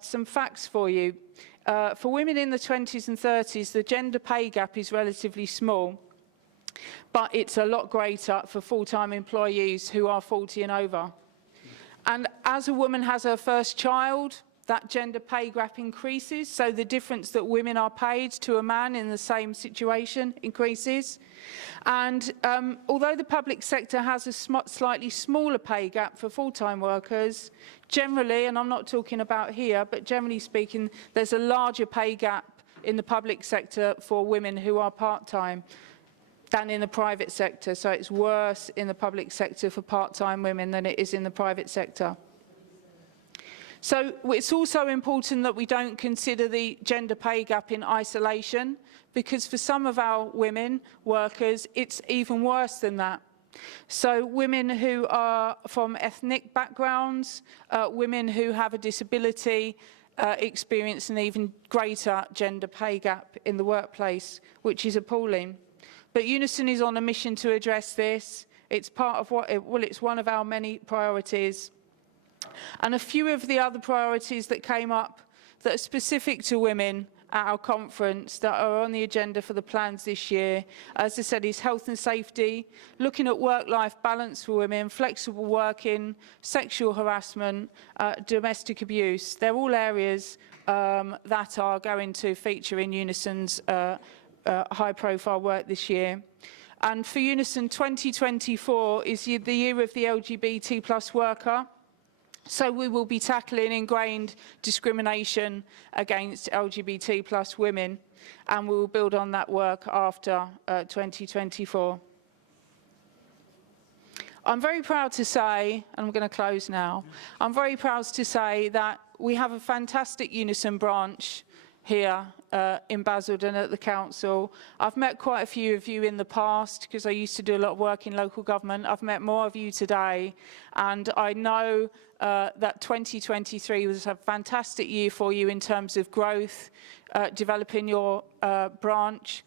some facts for you. For women in the 20s and 30s, the gender pay gap is relatively small, but it's a lot greater for full-time employees who are 40 and over. And as a woman has her first child, that gender pay gap increases, so the difference that women are paid to a man in the same situation increases. And although the public sector has a slightly smaller pay gap for full-time workers, generally, and I'm not talking about here, but generally speaking, there's a larger pay gap in the public sector for women who are part-time than in the private sector. So it's worse in the public sector for part-time women than it is in the private sector. So it's also important that we don't consider the gender pay gap in isolation, because for some of our women workers, it's even worse than that. So women who are from ethnic backgrounds, women who have a disability, experience an even greater gender pay gap in the workplace, which is appalling. But Unison is on a mission to address this. It's part of it's one of our many priorities. And a few of the other priorities that came up that are specific to women at our conference that are on the agenda for the plans this year, as I said, is health and safety, looking at work-life balance for women, flexible working, sexual harassment, domestic abuse. They're all areas that are going to feature in Unison's high-profile work this year. And for Unison, 2024 is the year of the LGBT+ worker. So we will be tackling ingrained discrimination against LGBT+ women, and we will build on that work after 2024. I'm very proud to say, and I'm going to close now, I'm very proud to say that we have a fantastic Unison branch here in Basildon at the council. I've met quite a few of you in the past because I used to do a lot of work in local government. I've met more of you today, and I know that 2023 was a fantastic year for you in terms of growth, developing your branch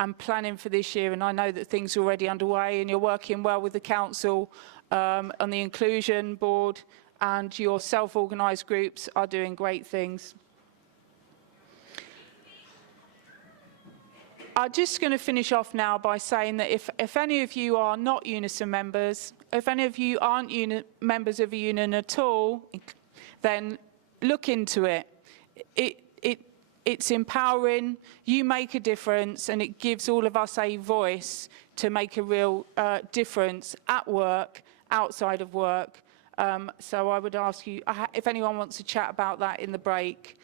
and planning for this year. And I know that things are already underway and you're working well with the council on the inclusion board, and your self-organised groups are doing great things. I'm just going to finish off now by saying that if any of you are not Unison members, if any of you aren't members of a union at all, then look into it. It's empowering, you make a difference, and it gives all of us a voice to make a real difference at work, outside of work. So I would ask you, if anyone wants to chat about that in the break.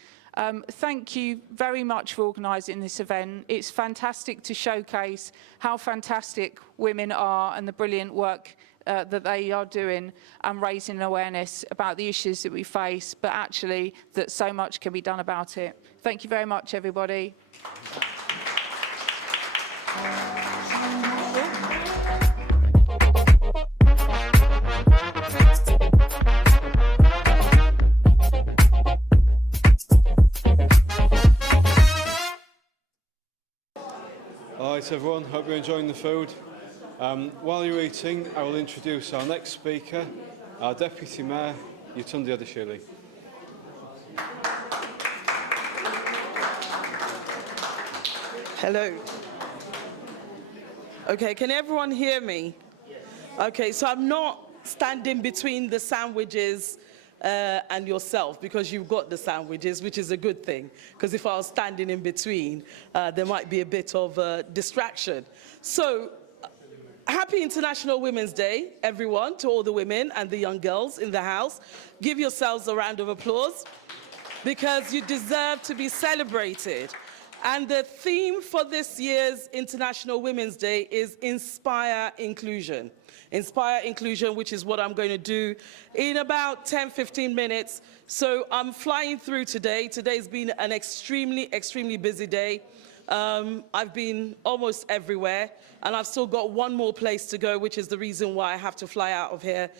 Thank you very much for organising this event. It's fantastic to showcase how fantastic women are and the brilliant work that they are doing, and raising awareness about the issues that we face, but actually that so much can be done about it. Thank you very much, everybody. All right, everyone, hope you're enjoying the food. While you're eating, I will introduce our next speaker, our Deputy Mayor, Yetunde Adeshile. Hello. Okay, can everyone hear me? Yes. Okay, so I'm not standing between the sandwiches and yourself, because you've got the sandwiches, which is a good thing, because if I was standing in between, there might be a bit of distraction. So, happy International Women's Day, everyone, to all the women and the young girls in the house. Give yourselves a round of applause, because you deserve to be celebrated. And the theme for this year's International Women's Day is Inspire Inclusion. Inspire Inclusion, which is what I'm going to do in about 10-15 minutes. So I'm flying through today. Today's been an extremely busy day. I've been almost everywhere, and I've still got one more place to go, which is the reason why I have to fly out of here.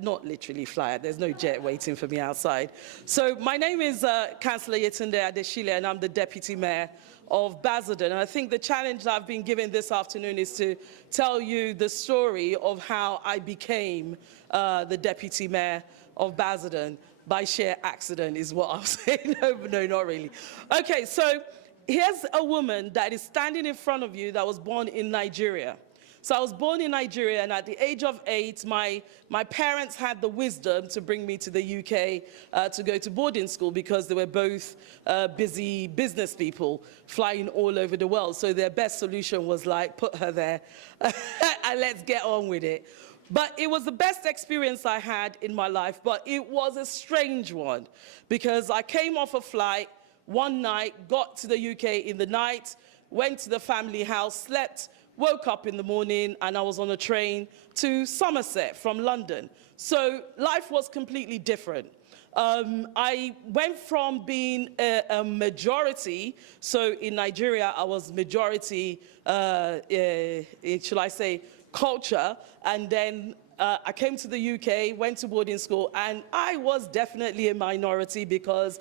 Not literally fly out, there's no jet waiting for me outside. So my name is Councillor Yetunde Adeshile, and I'm the Deputy Mayor of Basildon. And I think the challenge that I've been given this afternoon is to tell you the story of how I became the Deputy Mayor of Basildon by sheer accident, is what I'm saying. No, not really. Okay, so here's a woman that is standing in front of you that was born in Nigeria. So I was born in Nigeria, and at the age of 8, my parents had the wisdom to bring me to the UK to go to boarding school, because they were both busy business people flying all over the world. So their best solution was like, put her there and let's get on with it. But it was the best experience I had in my life, but it was a strange one, because I came off a flight one night, got to the UK in the night, went to the family house, slept, woke up in the morning, and I was on a train to Somerset from London. So life was completely different. I went from being a majority, so in Nigeria I was majority, should I say, culture, and then I came to the UK, went to boarding school, and I was definitely a minority, because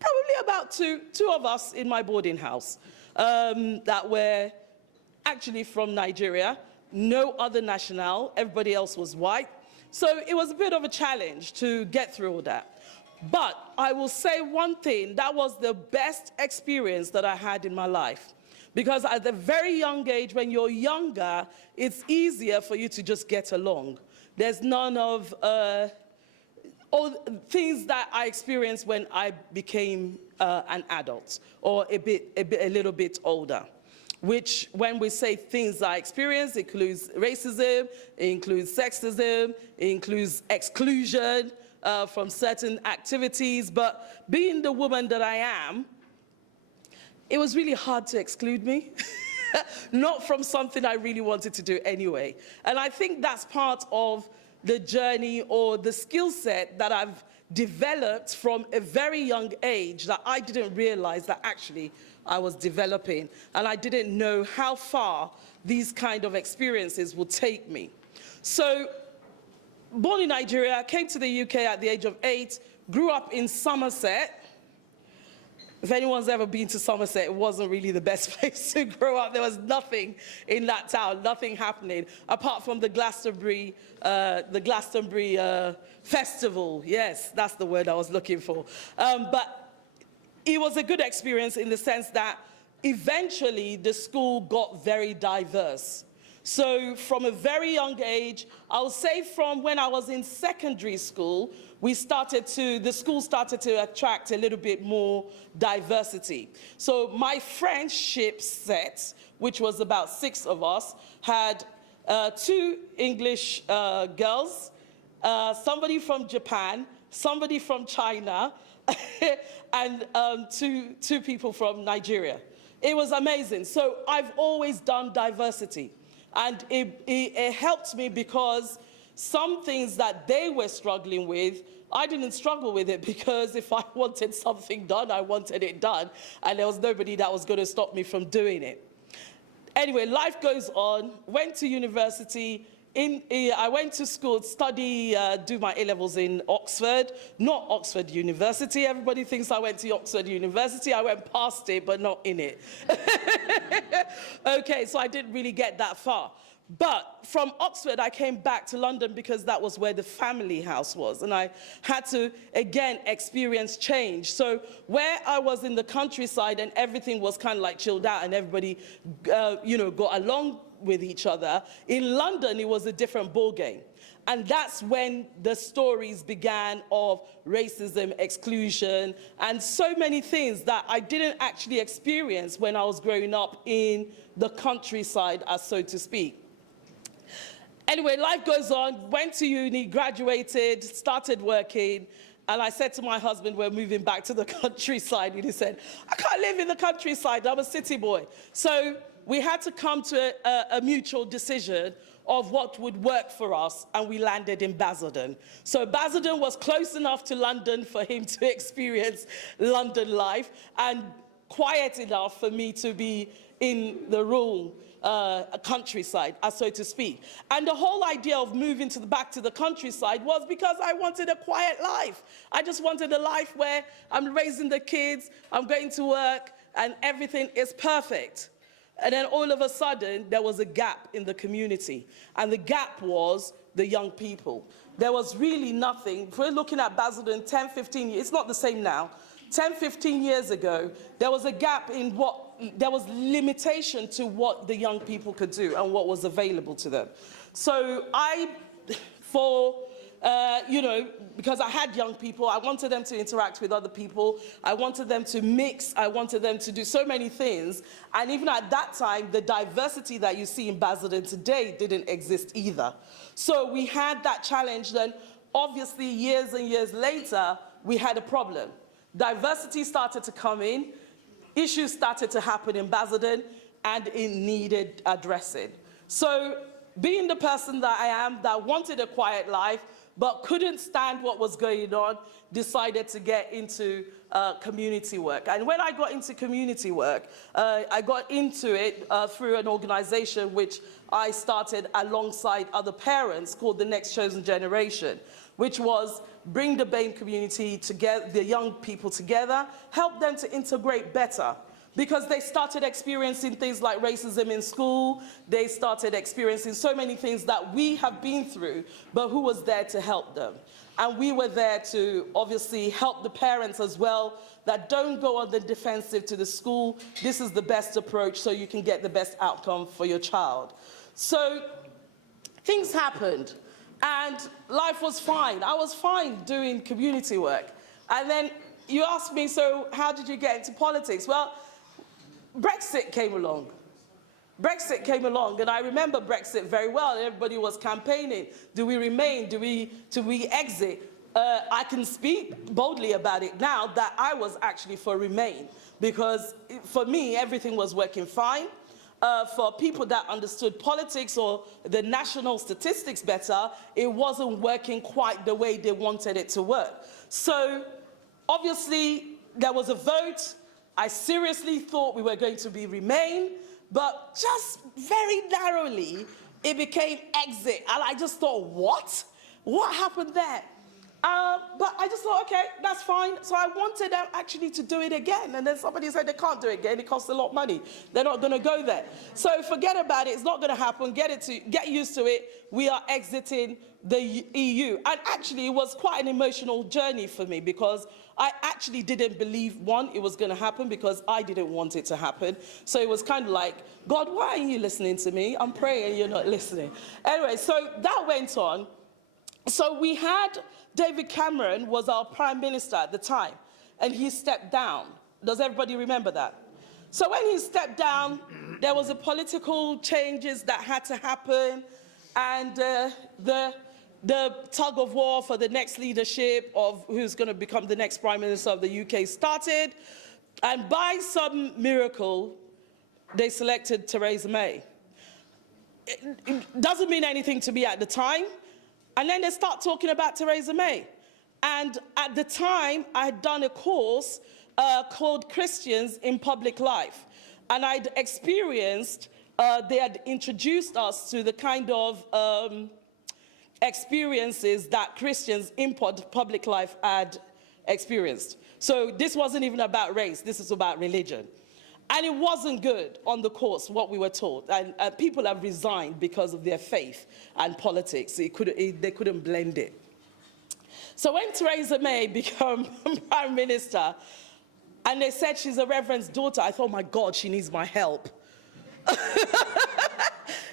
probably about two of us in my boarding house that were actually from Nigeria, no other national, everybody else was white. So it was a bit of a challenge to get through all that. But I will say one thing, that was the best experience that I had in my life. Because at a very young age, when you're younger, it's easier for you to just get along. There's none of all things that I experienced when I became an adult, or a little bit older. Which, when we say things I experienced, includes racism, it includes sexism, it includes exclusion from certain activities. But being the woman that I am, it was really hard to exclude me. Not from something I really wanted to do anyway. And I think that's part of the journey or the skill set that I've developed from a very young age, that I didn't realize that actually I was developing, and I didn't know how far these kind of experiences would take me. So, born in Nigeria, came to the UK at the age of 8, grew up in Somerset. If anyone's ever been to Somerset, it wasn't really the best place to grow up. There was nothing in that town, nothing happening, apart from the Glastonbury festival. Yes, that's the word I was looking for. But it was a good experience in the sense that eventually the school got very diverse. So from a very young age, I would say from when I was in secondary school, the school started to attract a little bit more diversity. So my friendship set, which was about 6 of us, had 2 English girls, somebody from Japan, somebody from China, and two people from Nigeria. It was amazing. So I've always done diversity. And it helped me, because some things that they were struggling with, I didn't struggle with it, because if I wanted something done, I wanted it done. And there was nobody that was going to stop me from doing it. Anyway, life goes on. Went to university. I went to school, do my A-levels in Oxford, not Oxford University. Everybody thinks I went to Oxford University. I went past it, but not in it. Okay, so I didn't really get that far. But from Oxford, I came back to London, because that was where the family house was. And I had to, again, experience change. So where I was in the countryside and everything was kind of like chilled out and everybody, got along with each other, in London, it was a different ballgame. And that's when the stories began of racism, exclusion, and so many things that I didn't actually experience when I was growing up in the countryside, as so to speak. Anyway, life goes on, went to uni, graduated, started working, And I said to my husband, we're moving back to the countryside. And he said, I can't live in the countryside. I'm a city boy. So we had to come to a mutual decision of what would work for us, and we landed in Basildon. So Basildon was close enough to London for him to experience London life, and quiet enough for me to be in the rural countryside, so to speak. And the whole idea of moving back to the countryside was because I wanted a quiet life. I just wanted a life where I'm raising the kids, I'm going to work, and everything is perfect. And then all of a sudden, there was a gap in the community. And the gap was the young people. There was really nothing. If we're looking at Basildon 10, 15 years, it's not the same now. 10, 15 years ago, there was a gap in there was limitation to what the young people could do and what was available to them. So because I had young people, I wanted them to interact with other people, I wanted them to mix, I wanted them to do so many things. And even at that time, the diversity that you see in Basildon today didn't exist either. So we had that challenge. Then obviously years and years later, we had a problem. Diversity started to come in, issues started to happen in Basildon, and it needed addressing. So being the person that I am, that wanted a quiet life, but couldn't stand what was going on, decided to get into community work. And when I got into community work, I got into it through an organization which I started alongside other parents called the Next Chosen Generation, which was bring the BAME community together, the young people together, help them to integrate better. Because they started experiencing things like racism in school, they started experiencing so many things that we have been through, but who was there to help them? And we were there to obviously help the parents as well, that don't go on the defensive to the school. This is the best approach so you can get the best outcome for your child. So things happened, and life was fine. I was fine doing community work. And then you asked me, so how did you get into politics? Well, Brexit came along. Brexit came along, and I remember Brexit very well. Everybody was campaigning. Do we remain? Do we exit? I can speak boldly about it now that I was actually for remain, because for me, everything was working fine. For people that understood politics or the national statistics better, it wasn't working quite the way they wanted it to work. So obviously, there was a vote. I seriously thought we were going to be remain, but just very narrowly, it became exit. And I just thought, what? What happened there? But I just thought, okay, that's fine. So I wanted them actually to do it again. And then somebody said they can't do it again. It costs a lot of money. They're not going to go there. So forget about it. It's not going to happen. Get used to it. We are exiting the EU. And actually, it was quite an emotional journey for me, because I actually didn't believe, one, it was going to happen, because I didn't want it to happen. So it was kind of like, God, why aren't you listening to me? I'm praying, you're not listening. Anyway, so that went on. So we had David Cameron was our prime minister at the time, and he stepped down. Does everybody remember that? So when he stepped down, there was a political changes that had to happen, and the tug of war for the next leadership of who's going to become the next prime minister of the UK started, and by some miracle, they selected Theresa May. It doesn't mean anything to me at the time. And then they start talking about Theresa May. And at the time, I had done a course called Christians in Public Life. And I'd experienced, they had introduced us to the kind of experiences that Christians in public life had experienced. So this wasn't even about race, this is about religion. And it wasn't good on the course, what we were taught. And people have resigned because of their faith and politics. They couldn't blend it. So when Theresa May became Prime Minister, and they said she's a reverend's daughter, I thought, oh my God, she needs my help.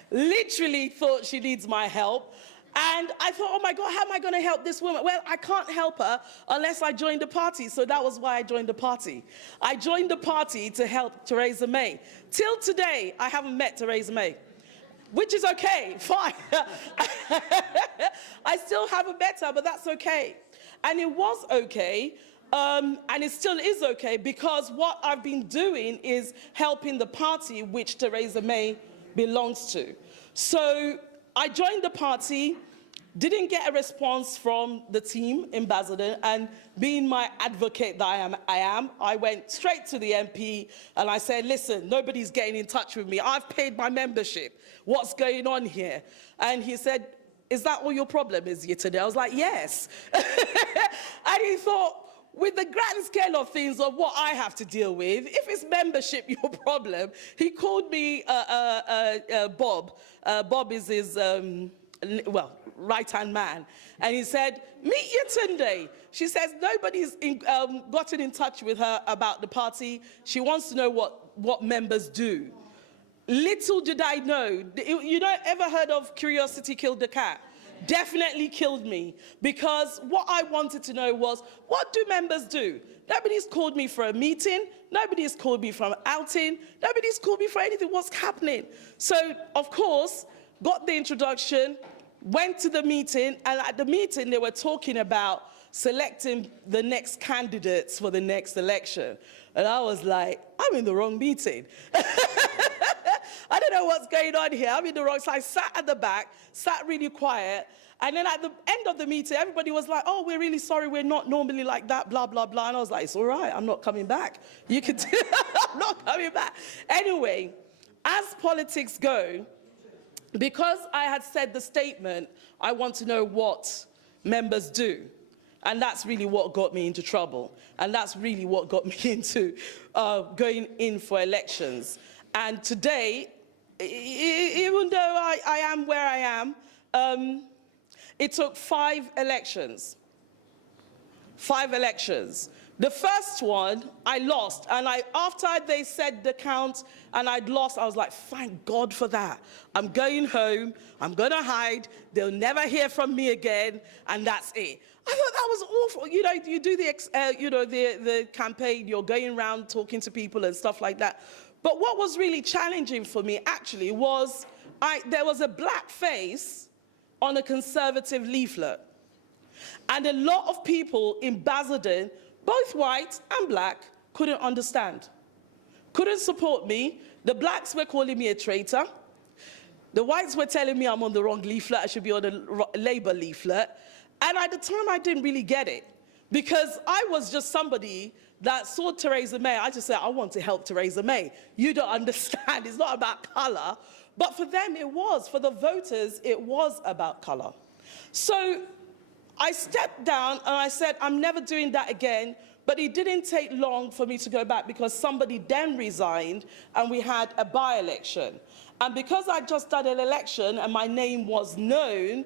Literally thought she needs my help. And I thought, oh my God, how am I going to help this woman? Well, I can't help her unless I join the party. So that was why I joined the party. I joined the party to help Theresa May. Till today, I haven't met Theresa May. which is okay, fine. I still haven't met her, but that's okay. And it was okay, and it still is okay, because what I've been doing is helping the party which Theresa May belongs to. So I joined the party, didn't get a response from the team in Basildon, and being my advocate that I went straight to the MP and I said, listen, nobody's getting in touch with me. I've paid my membership. What's going on here? And he said, is that all your problem is here today? I was like, yes. And he thought, with the grand scale of things of what I have to deal with, if it's membership your problem, he called me Bob. Bob is his, right-hand man. And he said, meet Yetunde. She says nobody's gotten in touch with her about the party. She wants to know what members do. Little did I know. You know, ever heard of curiosity killed the cat? Definitely killed me, because what I wanted to know was, what do members do? Nobody's called me for a meeting. Nobody's called me for an outing. Nobody's called me for anything. What's happening? So, of course, got the introduction, went to the meeting, and at the meeting they were talking about selecting the next candidates for the next election. And I was like, I'm in the wrong meeting. I don't know what's going on here. I'm in the wrong. So I sat at the back, sat really quiet. And then at the end of the meeting, everybody was like, oh, we're really sorry. We're not normally like that, blah, blah, blah. And I was like, it's all right. I'm not coming back. You can do I'm not coming back. Anyway, as politics go, because I had said the statement, I want to know what members do. And that's really what got me into trouble. And that's really what got me into going in for elections. And today, even though I am where I am, it took 5 elections. 5 elections. The first one, I lost. And after they said the count and I'd lost, I was like, thank God for that. I'm going home. I'm going to hide. They'll never hear from me again. And that's it. I thought that was awful. You know, you do the campaign, you're going around talking to people and stuff like that. But what was really challenging for me, actually, was there was a black face on a Conservative leaflet. And a lot of people in Basildon, both white and black, couldn't understand. Couldn't support me. The blacks were calling me a traitor. The whites were telling me I'm on the wrong leaflet, I should be on a Labour leaflet. And at the time, I didn't really get it, because I was just somebody that saw Theresa May. I just said, I want to help Theresa May. You don't understand. It's not about colour. But for them, it was. For the voters, it was about colour. So I stepped down and I said, I'm never doing that again. But it didn't take long for me to go back, because somebody then resigned and we had a by-election. And because I'd just done an election and my name was known,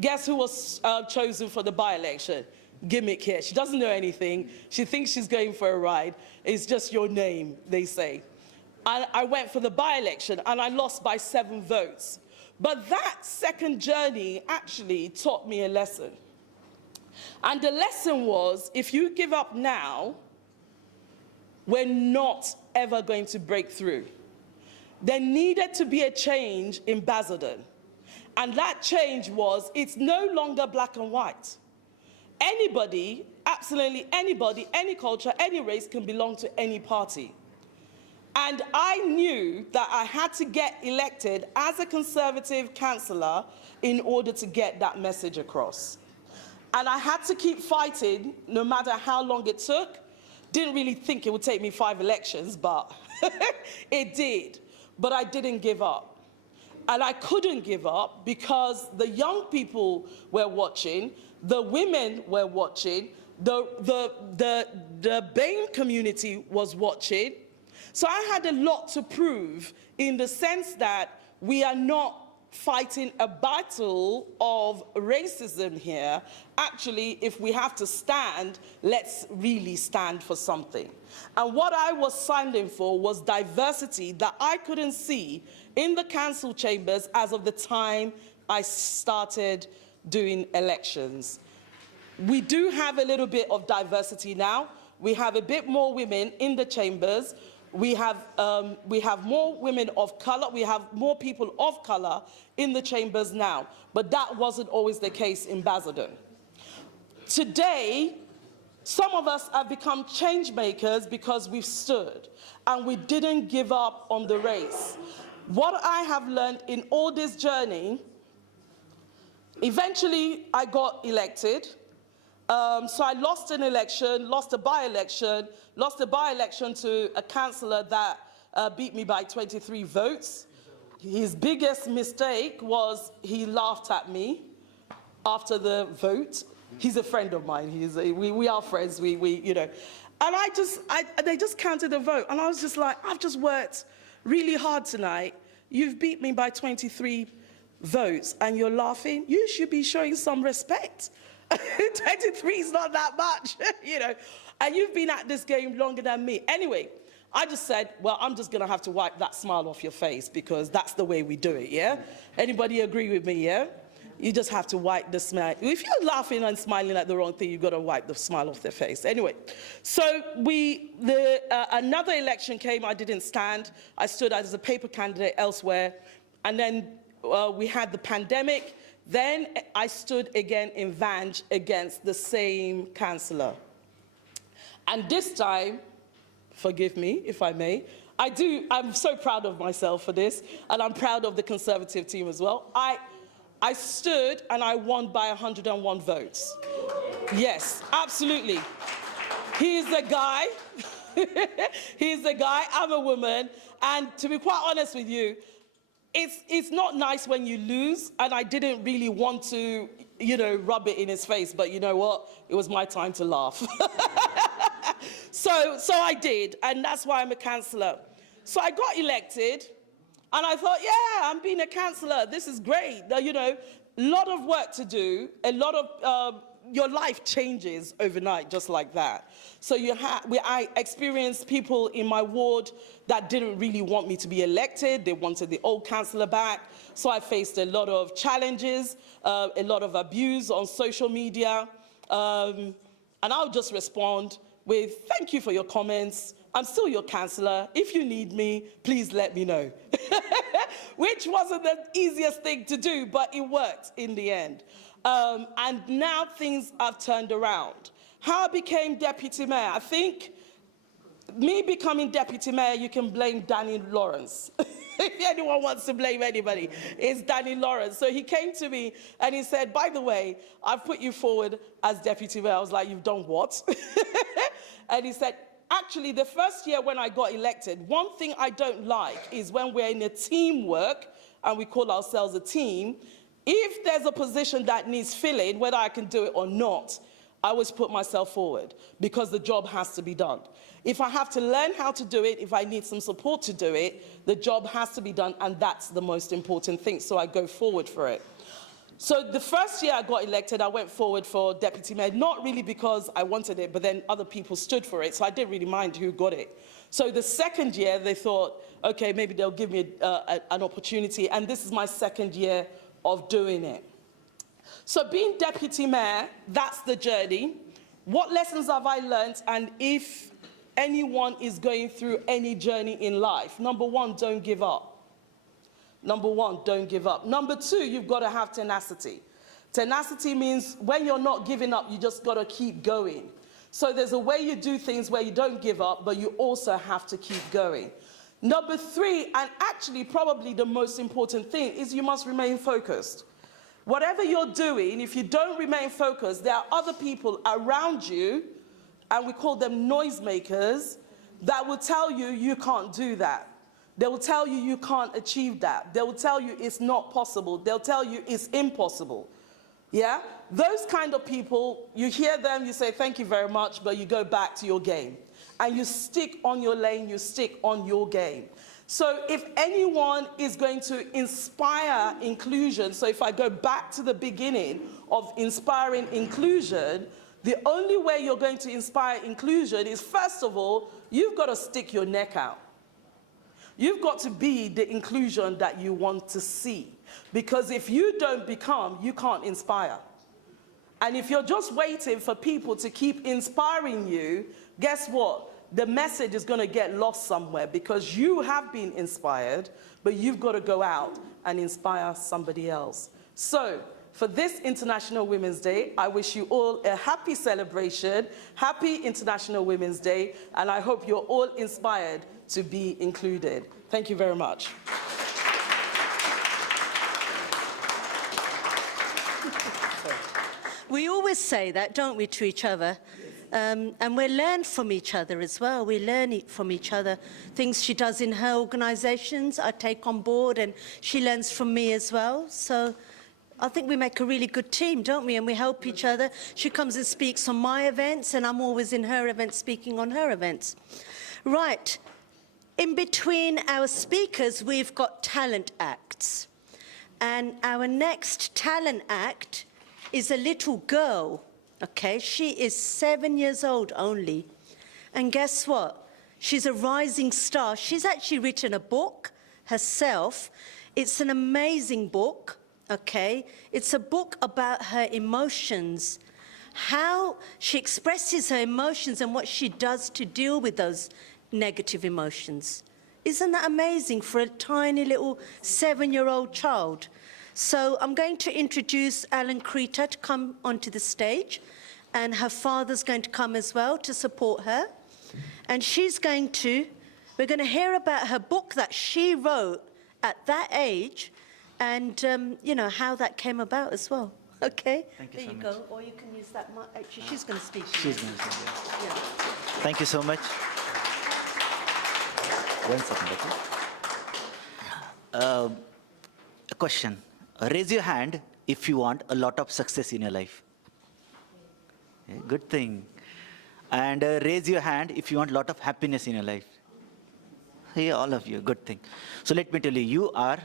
guess who was chosen for the by-election? Gimmick here. She doesn't know anything. She thinks she's going for a ride. It's just your name, they say. And I went for the by-election and I lost by 7 votes. But that second journey actually taught me a lesson. And the lesson was, if you give up now, we're not ever going to break through. There needed to be a change in Basildon. And that change was, it's no longer black and white. Anybody, absolutely anybody, any culture, any race can belong to any party. And I knew that I had to get elected as a Conservative councillor in order to get that message across. And I had to keep fighting no matter how long it took. Didn't really think it would take me 5 elections, but it did. But I didn't give up. And I couldn't give up because the young people were watching, the women were watching, the BAME community was watching. So I had a lot to prove, in the sense that we are not fighting a battle of racism here. Actually, if we have to stand, let's really stand for something. And what I was standing for was diversity that I couldn't see in the council chambers as of the time I started doing elections. We do have a little bit of diversity now. We have a bit more women in the chambers. we have more women of color, we have more people of color in the chambers now, but that wasn't always the case in Basildon. Today, some of us have become change makers because we've stood and we didn't give up on the race. What I have learned in all this journey, eventually I got elected. So I lost an election, lost a by-election to a councillor that beat me by 23 votes. His biggest mistake was he laughed at me after the vote. He's a friend of mine. We are friends. You know, and they just counted the vote, and I was just like, I've just worked really hard tonight. You've beat me by 23 votes, and you're laughing. You should be showing some respect. 23 is not that much, you know, and you've been at this game longer than me. Anyway, I just said, well, I'm just going to have to wipe that smile off your face because that's the way we do it, yeah? Anybody agree with me, yeah? You just have to wipe the smile. If you're laughing and smiling at the wrong thing, you've got to wipe the smile off their face. Anyway, so another election came, I didn't stand. I stood as a paper candidate elsewhere, and then we had the pandemic. Then I stood again in Vange against the same councillor. And this time, forgive me if I may, I'm so proud of myself for this, and I'm proud of the Conservative team as well. I stood and I won by 101 votes. Yes, absolutely. He's the guy, he's the guy, I'm a woman, and to be quite honest with you, it's not nice when you lose, and I didn't really want to, you know, rub it in his face, but you know what? It was my time to laugh. So I did, and that's why I'm a councillor. So I got elected, and I thought, yeah, I'm being a councillor. This is great. You know, a lot of work to do, a lot of your life changes overnight, just like that. So I experienced people in my ward that didn't really want me to be elected. They wanted the old councillor back. So I faced a lot of challenges, a lot of abuse on social media. And I'll just respond with, thank you for your comments. I'm still your councillor. If you need me, please let me know. Which wasn't the easiest thing to do, but it worked in the end. And now things have turned around. How I became deputy mayor? I think me becoming deputy mayor, you can blame Danny Lawrence. If anyone wants to blame anybody, it's Danny Lawrence. So he came to me and he said, by the way, I've put you forward as deputy mayor. I was like, you've done what? And he said, actually, the first year when I got elected, one thing I don't like is when we're in a teamwork and we call ourselves a team, if there's a position that needs filling, whether I can do it or not, I always put myself forward because the job has to be done. If I have to learn how to do it, if I need some support to do it, the job has to be done, and that's the most important thing, so I go forward for it. So the first year I got elected, I went forward for deputy mayor, not really because I wanted it, but then other people stood for it, so I didn't really mind who got it. So the second year, they thought, okay, maybe they'll give me an opportunity, and this is my second year of doing it. So being deputy mayor, that's the journey. What lessons have I learned? And if anyone is going through any journey in life, number one, don't give up. Number one, don't give up. Number two, you've got to have tenacity. Tenacity means when you're not giving up, you just got to keep going. So there's a way you do things where you don't give up, but you also have to keep going. Number three, and actually probably the most important thing, is you must remain focused. Whatever you're doing, if you don't remain focused, there are other people around you, and we call them noisemakers, that will tell you you can't do that. They will tell you you can't achieve that. They will tell you it's not possible. They'll tell you it's impossible. Yeah? Those kind of people, you hear them, you say, thank you very much, but you go back to your game. And you stick on your lane, you stick on your game. So if anyone is going to inspire inclusion, so if I go back to the beginning of inspiring inclusion, the only way you're going to inspire inclusion is, first of all, you've got to stick your neck out. You've got to be the inclusion that you want to see. Because if you don't become, you can't inspire. And if you're just waiting for people to keep inspiring you, guess what? the message is going to get lost somewhere because you have been inspired, but you've got to go out and inspire somebody else. So, for this International Women's Day, I wish you all a happy celebration, happy International Women's Day, and I hope you're all inspired to be included. Thank you very much. We always say that, don't we, to each other? And we learn from each other as well. We learn from each other. Things she does in her organisations, I take on board, and she learns from me as well. So I think we make a really good team, don't we? And we help each other. She comes and speaks on my events, and I'm always in her events speaking on her events. Right. In between our speakers, we've got talent acts. And our next talent act is a little girl, okay? She is 7 years old only. And guess what? She's a rising star. She's actually written a book herself. It's an amazing book, okay? It's a book about her emotions, how she expresses her emotions and what she does to deal with those negative emotions. Isn't that amazing for a tiny little 7-year-old child? So I'm going to introduce Alan Krita to come onto the stage, and her father's going to come as well to support her. And we're going to hear about her book that she wrote at that age, and you know, how that came about as well. Okay? Thank you there so you much. go. Or you can use that mic. Actually, she's going to speak. She's going to say Yeah. Thank you so much. 1 second, okay? A question. Raise your hand if you want a lot of success in your life. Yeah, good thing. And raise your hand if you want a lot of happiness in your life. Yeah, all of you, good thing. So let me tell you, you are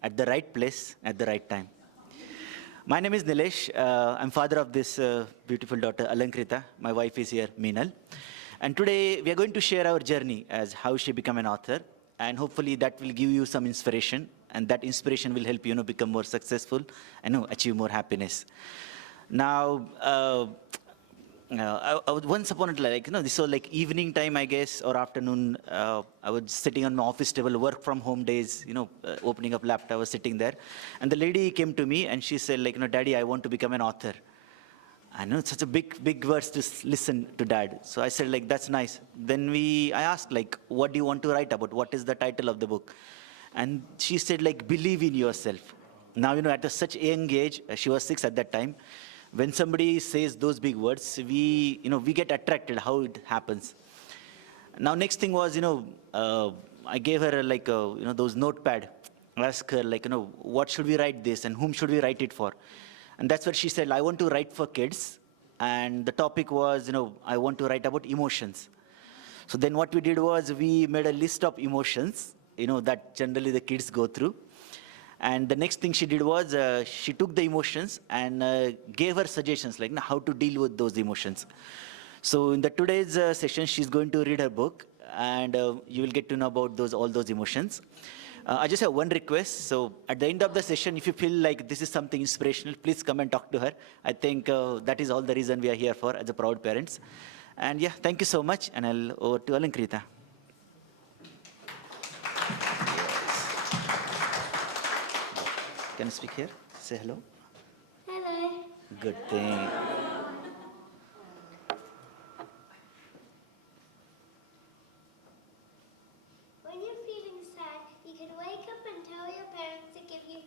at the right place at the right time. My name is Nilesh. I'm father of this beautiful daughter, Alankrita. My wife is here, Meenal. And today we are going to share our journey as how she became an author. And hopefully that will give you some inspiration. And that inspiration will help you, become more successful and achieve more happiness. Now, I was once upon a time, this was like evening time, I guess, or afternoon. I was sitting on my office table, work from home days, opening up laptop, I was sitting there. And the lady came to me and she said, Daddy, I want to become an author. I know it's such a big words to listen to Dad. So I said, that's nice. Then I asked, what do you want to write about? What is the title of the book? And she said, believe in yourself. Now, at such a young age, she was 6 at that time, when somebody says those big words, we get attracted how it happens. Now, next thing was, I gave her those notepad. I asked her, what should we write this and whom should we write it for? And that's what she said, I want to write for kids. And the topic was, I want to write about emotions. So then what we did was we made a list of emotions, that generally the kids go through. And the next thing she did was she took the emotions and gave her suggestions, how to deal with those emotions. So in today's session, she's going to read her book, and you will get to know about all those emotions. I just have one request. So at the end of the session, if you feel like this is something inspirational, please come and talk to her. I think that is all the reason we are here for as a proud parents. And yeah, thank you so much. And I'll over to Alankrita. Can you speak here? Say hello. Hello. Good thing. When you're feeling sad, you can wake up and tell your parents to give you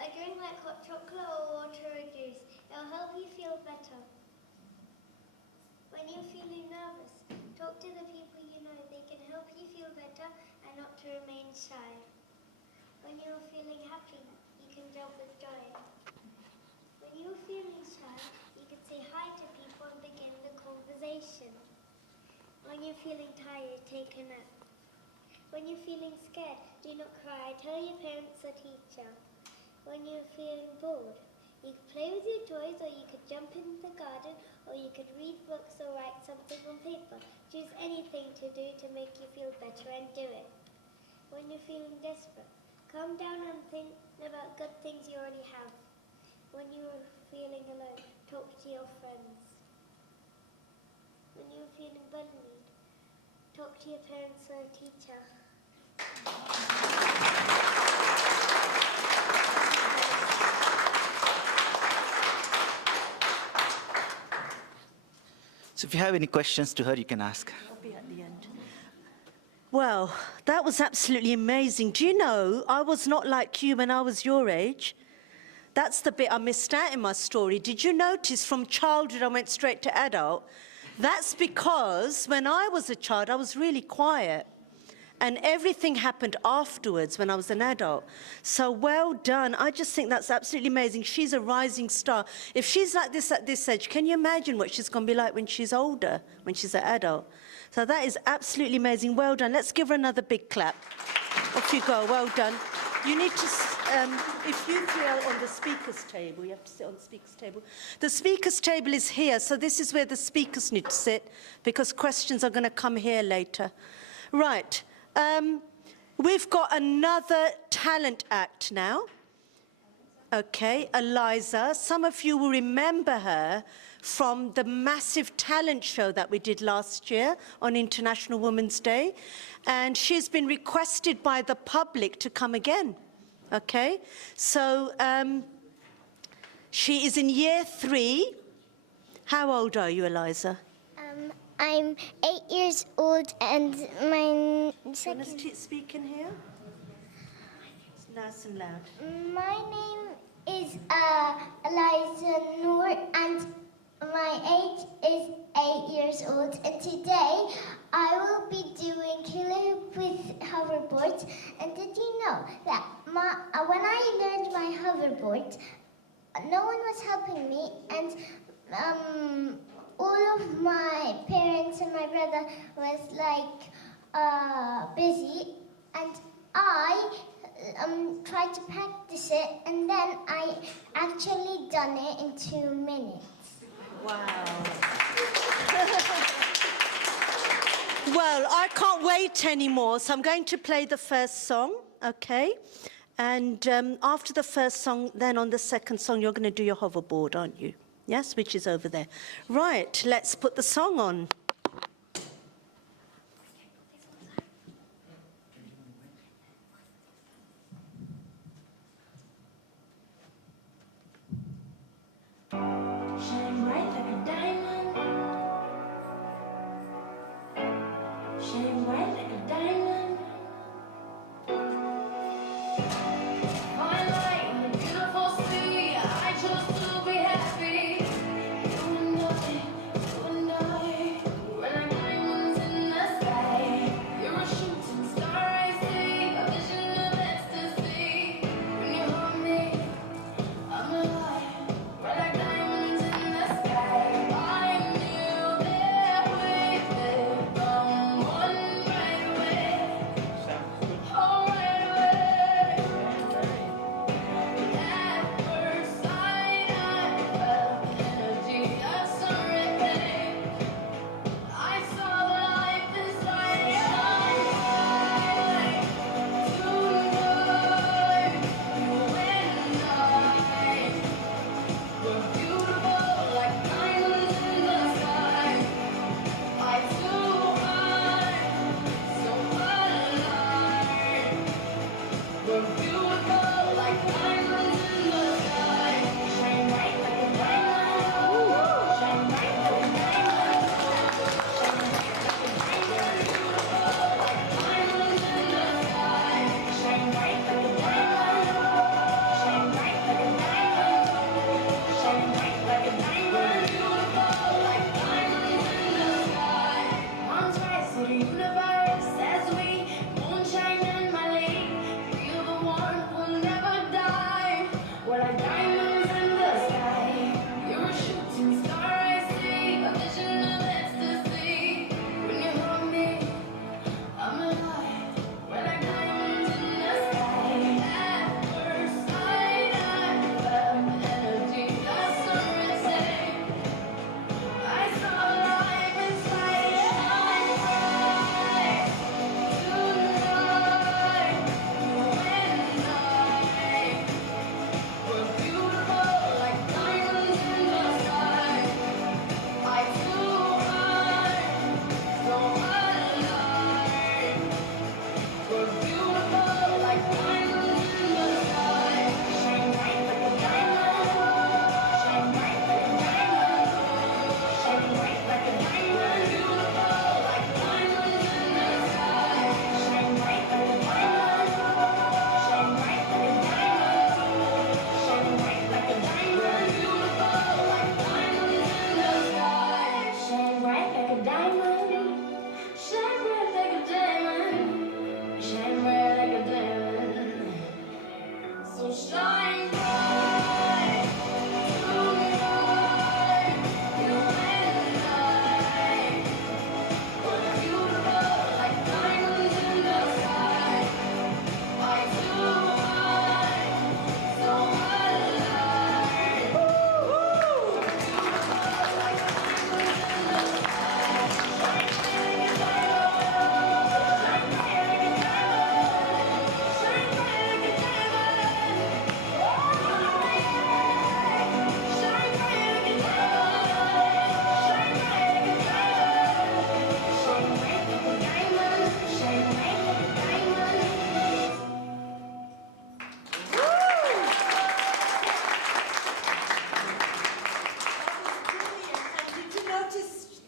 a drink like hot chocolate or water or juice. It'll help you feel better. When you're feeling nervous, talk to the people you know. They can help you feel better and not to remain shy. When you're feeling happy, you can jump with joy. When you're feeling shy, you can say hi to people and begin the conversation. When you're feeling tired, take a nap. When you're feeling scared, do not cry. Tell your parents or teacher. When you're feeling bored, you could play with your toys, or you could jump in the garden, or you could read books or write something on paper. Choose anything to do to make you feel better and do it. When you're feeling desperate, calm down and think about good things you already have. When you're feeling alone, talk to your friends. When you're feeling bullied, Talk to your parents or a teacher. So if you have any questions to her, you can ask. I'll be at the end. Well, that was absolutely amazing. Do you know, I was not like you when I was your age. That's the bit I missed out in my story. Did you notice from childhood I went straight to adult? That's because when I was a child, I was really quiet. And everything happened afterwards when I was an adult. So well done. I just think that's absolutely amazing. She's a rising star. If she's like this at this age, can you imagine what she's going to be like when she's older, when she's an adult? So that is absolutely amazing. Well done. Let's give her another big clap. Off you go. Well done. You need to, if you three are on the speaker's table, you have to sit on the speaker's table. The speaker's table is here, so this is where the speakers need to sit, because questions are going to come here later. Right. We've got another talent act now. Okay, Eliza. Some of you will remember her from the massive talent show that we did last year on International Women's Day. And she's been requested by the public to come again. Okay, so she is in year 3. How old are you, Eliza? I'm 8 years old and my second... Do you want to speak in here? It's nice and loud. My name is Eliza Noor and my age is 8 years old. And today I will be doing hula hoop with hoverboards. And did you know that when I learned my hoverboard, no one was helping me, and all of my parents and my brother was like busy, and I tried to practice it, and then I actually done it in 2 minutes. Wow. Well, I can't wait anymore, so I'm going to play the first song, okay? And after the first song, then on the second song, you're going to do your hoverboard, aren't you? Yes, which is over there. Right, let's put the song on. Shine bright like a diamond. Shine bright like a diamond. My light in the beautiful sea. I chose to be happy. You and I, you and I.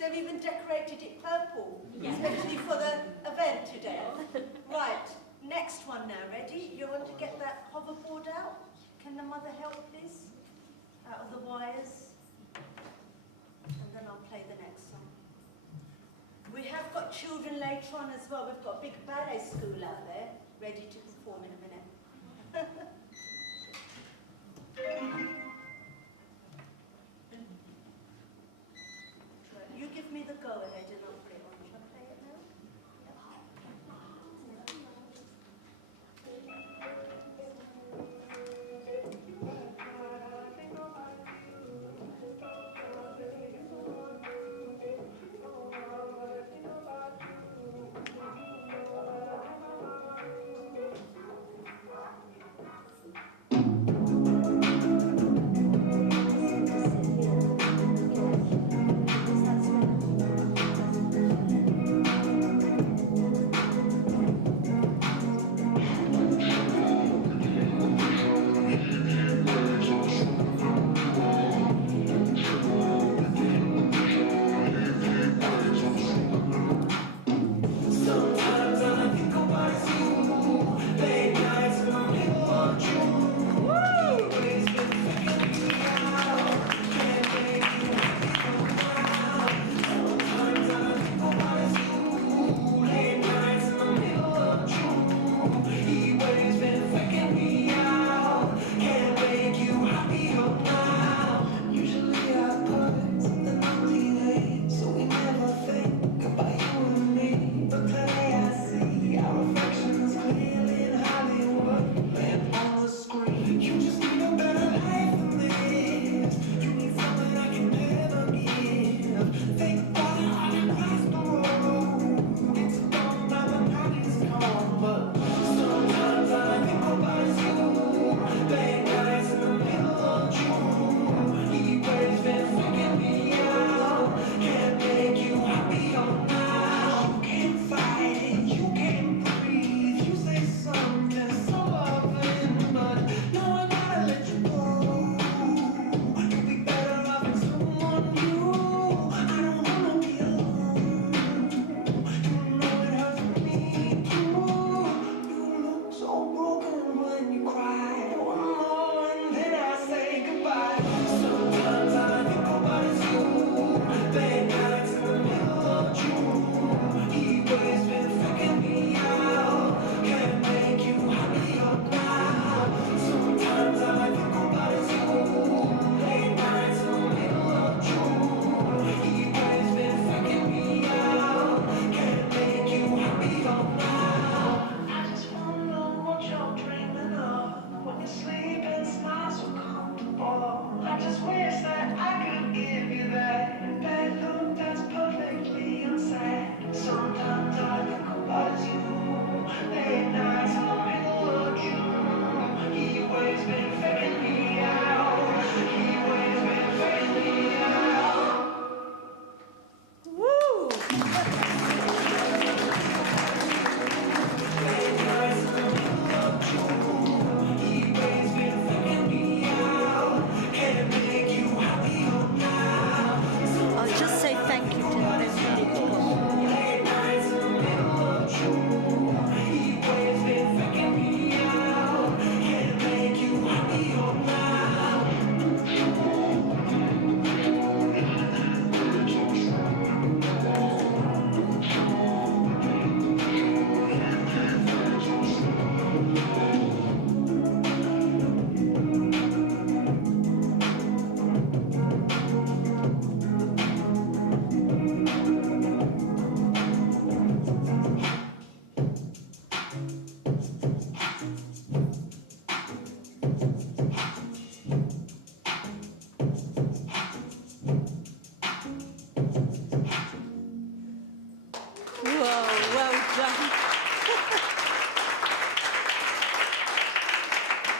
They've even decorated it purple, especially for the event today. Right, next one now, ready? You want to get that hoverboard out? Can the mother help, please? Out of the wires. And then I'll play the next song. We have got children later on as well. We've got a big ballet school out there, ready to perform in a minute. You give me the go-ahead and I'll play it on. Shall I play it now?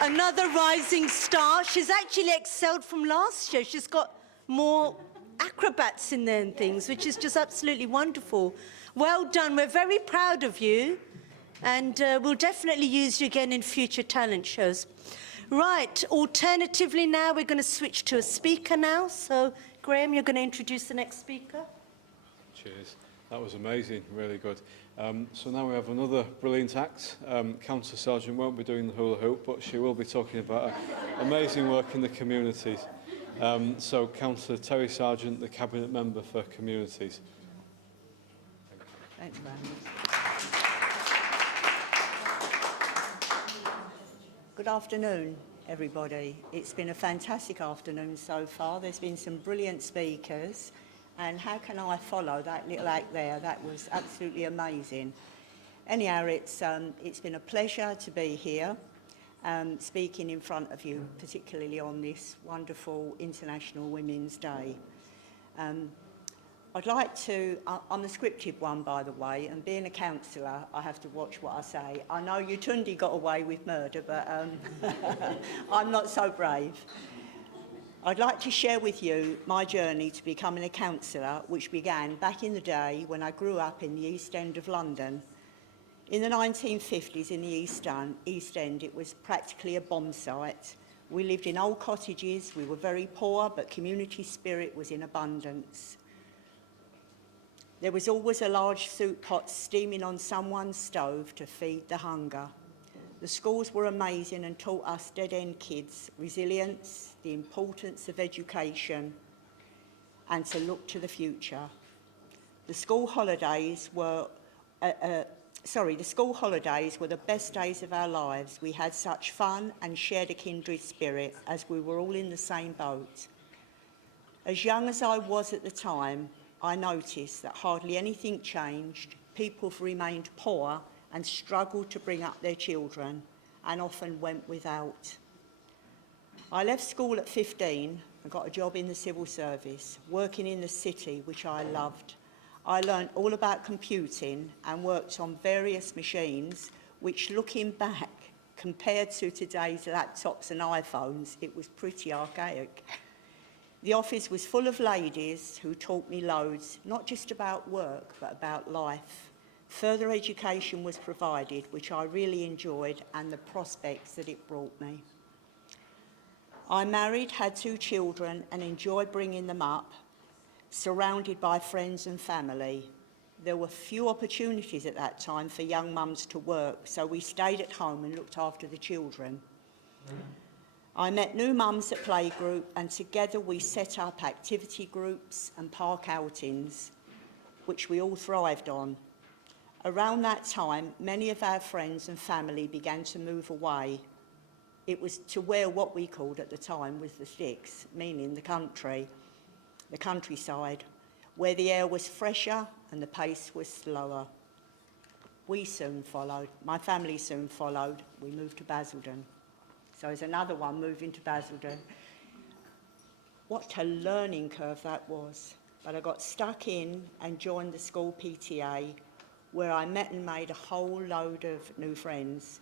Another rising star. She's actually excelled from last year. She's got more acrobats in there and things, which is just absolutely wonderful. Well done. We're very proud of you, and we'll definitely use you again in future talent shows. Right, alternatively now, we're going to switch to a speaker now. So, Graham, you're going to introduce the next speaker. Cheers. That was amazing, really good. So now we have another brilliant act. Councillor Sargent won't be doing the hula hoop, but she will be talking about amazing work in the communities. So Councillor Terry Sargent, the Cabinet Member for Communities. Thanks, Brandon. Good afternoon, everybody. It's been a fantastic afternoon so far. There's been some brilliant speakers. And how can I follow that little act there? That was absolutely amazing. Anyhow, it's been a pleasure to be here, speaking in front of you, particularly on this wonderful International Women's Day. I'd like to, I'm the scripted one, by the way, and being a councillor, I have to watch what I say. I know Yutundi got away with murder, but I'm not so brave. I'd like to share with you my journey to becoming a councillor, which began back in the day when I grew up in the East End of London. In the 1950s in the East End, it was practically a bomb site. We lived in old cottages, we were very poor, but community spirit was in abundance. There was always a large soup pot steaming on someone's stove to feed the hunger. The schools were amazing and taught us dead-end kids resilience, the importance of education, and to look to the future. The school holidays were the best days of our lives. We had such fun and shared a kindred spirit as we were all in the same boat. As young as I was at the time, I noticed that hardly anything changed. People have remained poor and struggled to bring up their children, and often went without. I left school at 15 and got a job in the civil service, working in the city, which I loved. I learned all about computing and worked on various machines, which, looking back, compared to today's laptops and iPhones, it was pretty archaic. The office was full of ladies who taught me loads, not just about work, but about life. Further education was provided, which I really enjoyed, and the prospects that it brought me. I married, had 2 children, and enjoyed bringing them up, surrounded by friends and family. There were few opportunities at that time for young mums to work, so we stayed at home and looked after the children. I met new mums at playgroup, and together we set up activity groups and park outings, which we all thrived on. Around that time, many of our friends and family began to move away. It was to where what we called at the time was the sticks, meaning the countryside, where the air was fresher and the pace was slower. We soon followed. My family soon followed. We moved to Basildon. So there's another one moving to Basildon. What a learning curve that was. But I got stuck in and joined the school PTA, where I met and made a whole load of new friends.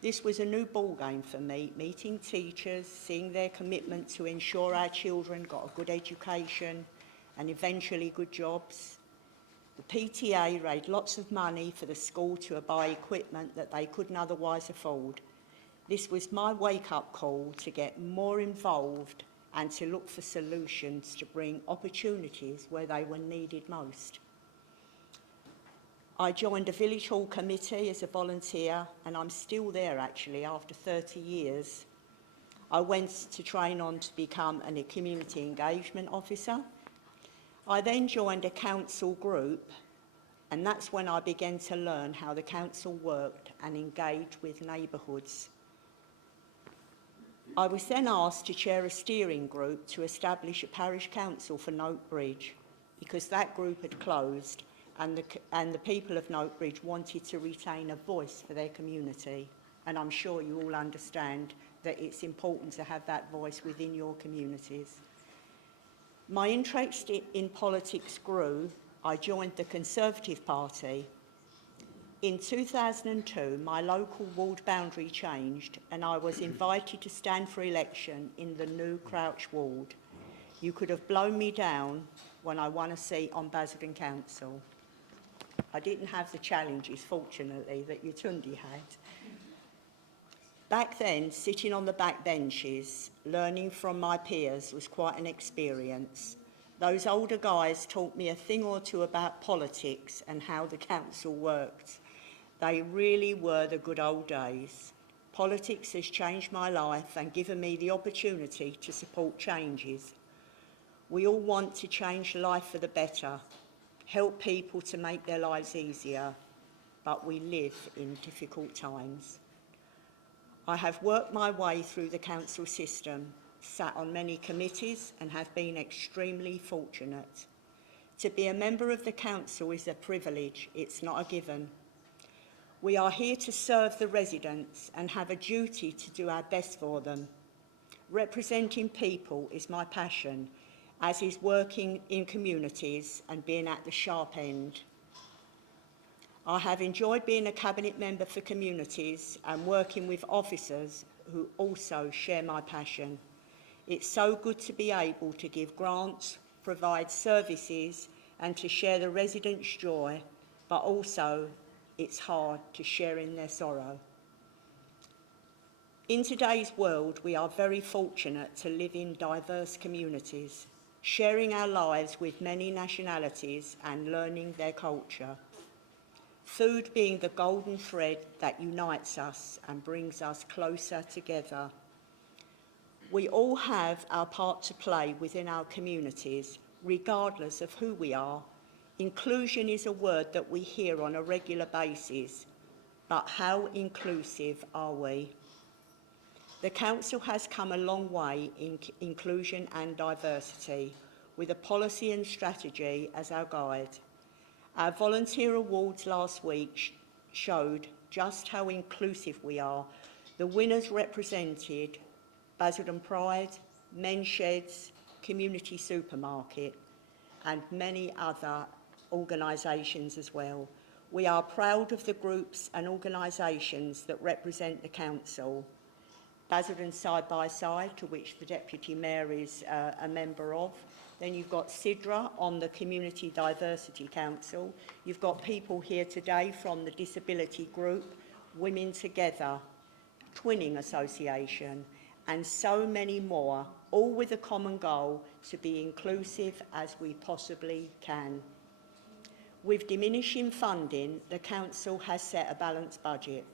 This was a new ball game for me, meeting teachers, seeing their commitment to ensure our children got a good education and eventually good jobs. The PTA raised lots of money for the school to buy equipment that they couldn't otherwise afford. This was my wake-up call to get more involved and to look for solutions to bring opportunities where they were needed most. I joined a village hall committee as a volunteer, and I'm still there actually after 30 years. I went to train on to become a community engagement officer. I then joined a council group, and that's when I began to learn how the council worked and engaged with neighbourhoods. I was then asked to chair a steering group to establish a parish council for Notebridge, because that group had closed and the people of Notebridge wanted to retain a voice for their community. And I'm sure you all understand that it's important to have that voice within your communities. My interest in politics grew. I joined the Conservative Party. In 2002, my local ward boundary changed and I was invited to stand for election in the new Crouch ward. You could have blown me down when I won a seat on Basildon Council. I didn't have the challenges, fortunately, that Yutundi had. Back then, sitting on the back benches, learning from my peers was quite an experience. Those older guys taught me a thing or two about politics and how the council worked. They really were the good old days. Politics has changed my life and given me the opportunity to support changes. We all want to change life for the better, help people to make their lives easier, but we live in difficult times. I have worked my way through the council system, sat on many committees and have been extremely fortunate. To be a member of the council is a privilege, it's not a given. We are here to serve the residents and have a duty to do our best for them. Representing people is my passion, as is working in communities and being at the sharp end. I have enjoyed being a cabinet member for communities and working with officers who also share my passion. It's so good to be able to give grants, provide services and to share the residents' joy, but also it's hard to share in their sorrow. In today's world, we are very fortunate to live in diverse communities, sharing our lives with many nationalities and learning their culture. Food being the golden thread that unites us and brings us closer together. We all have our part to play within our communities, regardless of who we are. Inclusion is a word that we hear on a regular basis, but how inclusive are we? The Council has come a long way in inclusion and diversity, with a policy and strategy as our guide. Our volunteer awards last week showed just how inclusive we are. The winners represented Basildon Pride, Men's Sheds, Community Supermarket, and many other organisations as well. We are proud of the groups and organisations that represent the Council. Basildon Side by Side, to which the Deputy Mayor is a member of. Then you've got Sidra on the Community Diversity Council. You've got people here today from the Disability Group, Women Together, Twinning Association, and so many more, all with a common goal to be inclusive as we possibly can. With diminishing funding, the Council has set a balanced budget,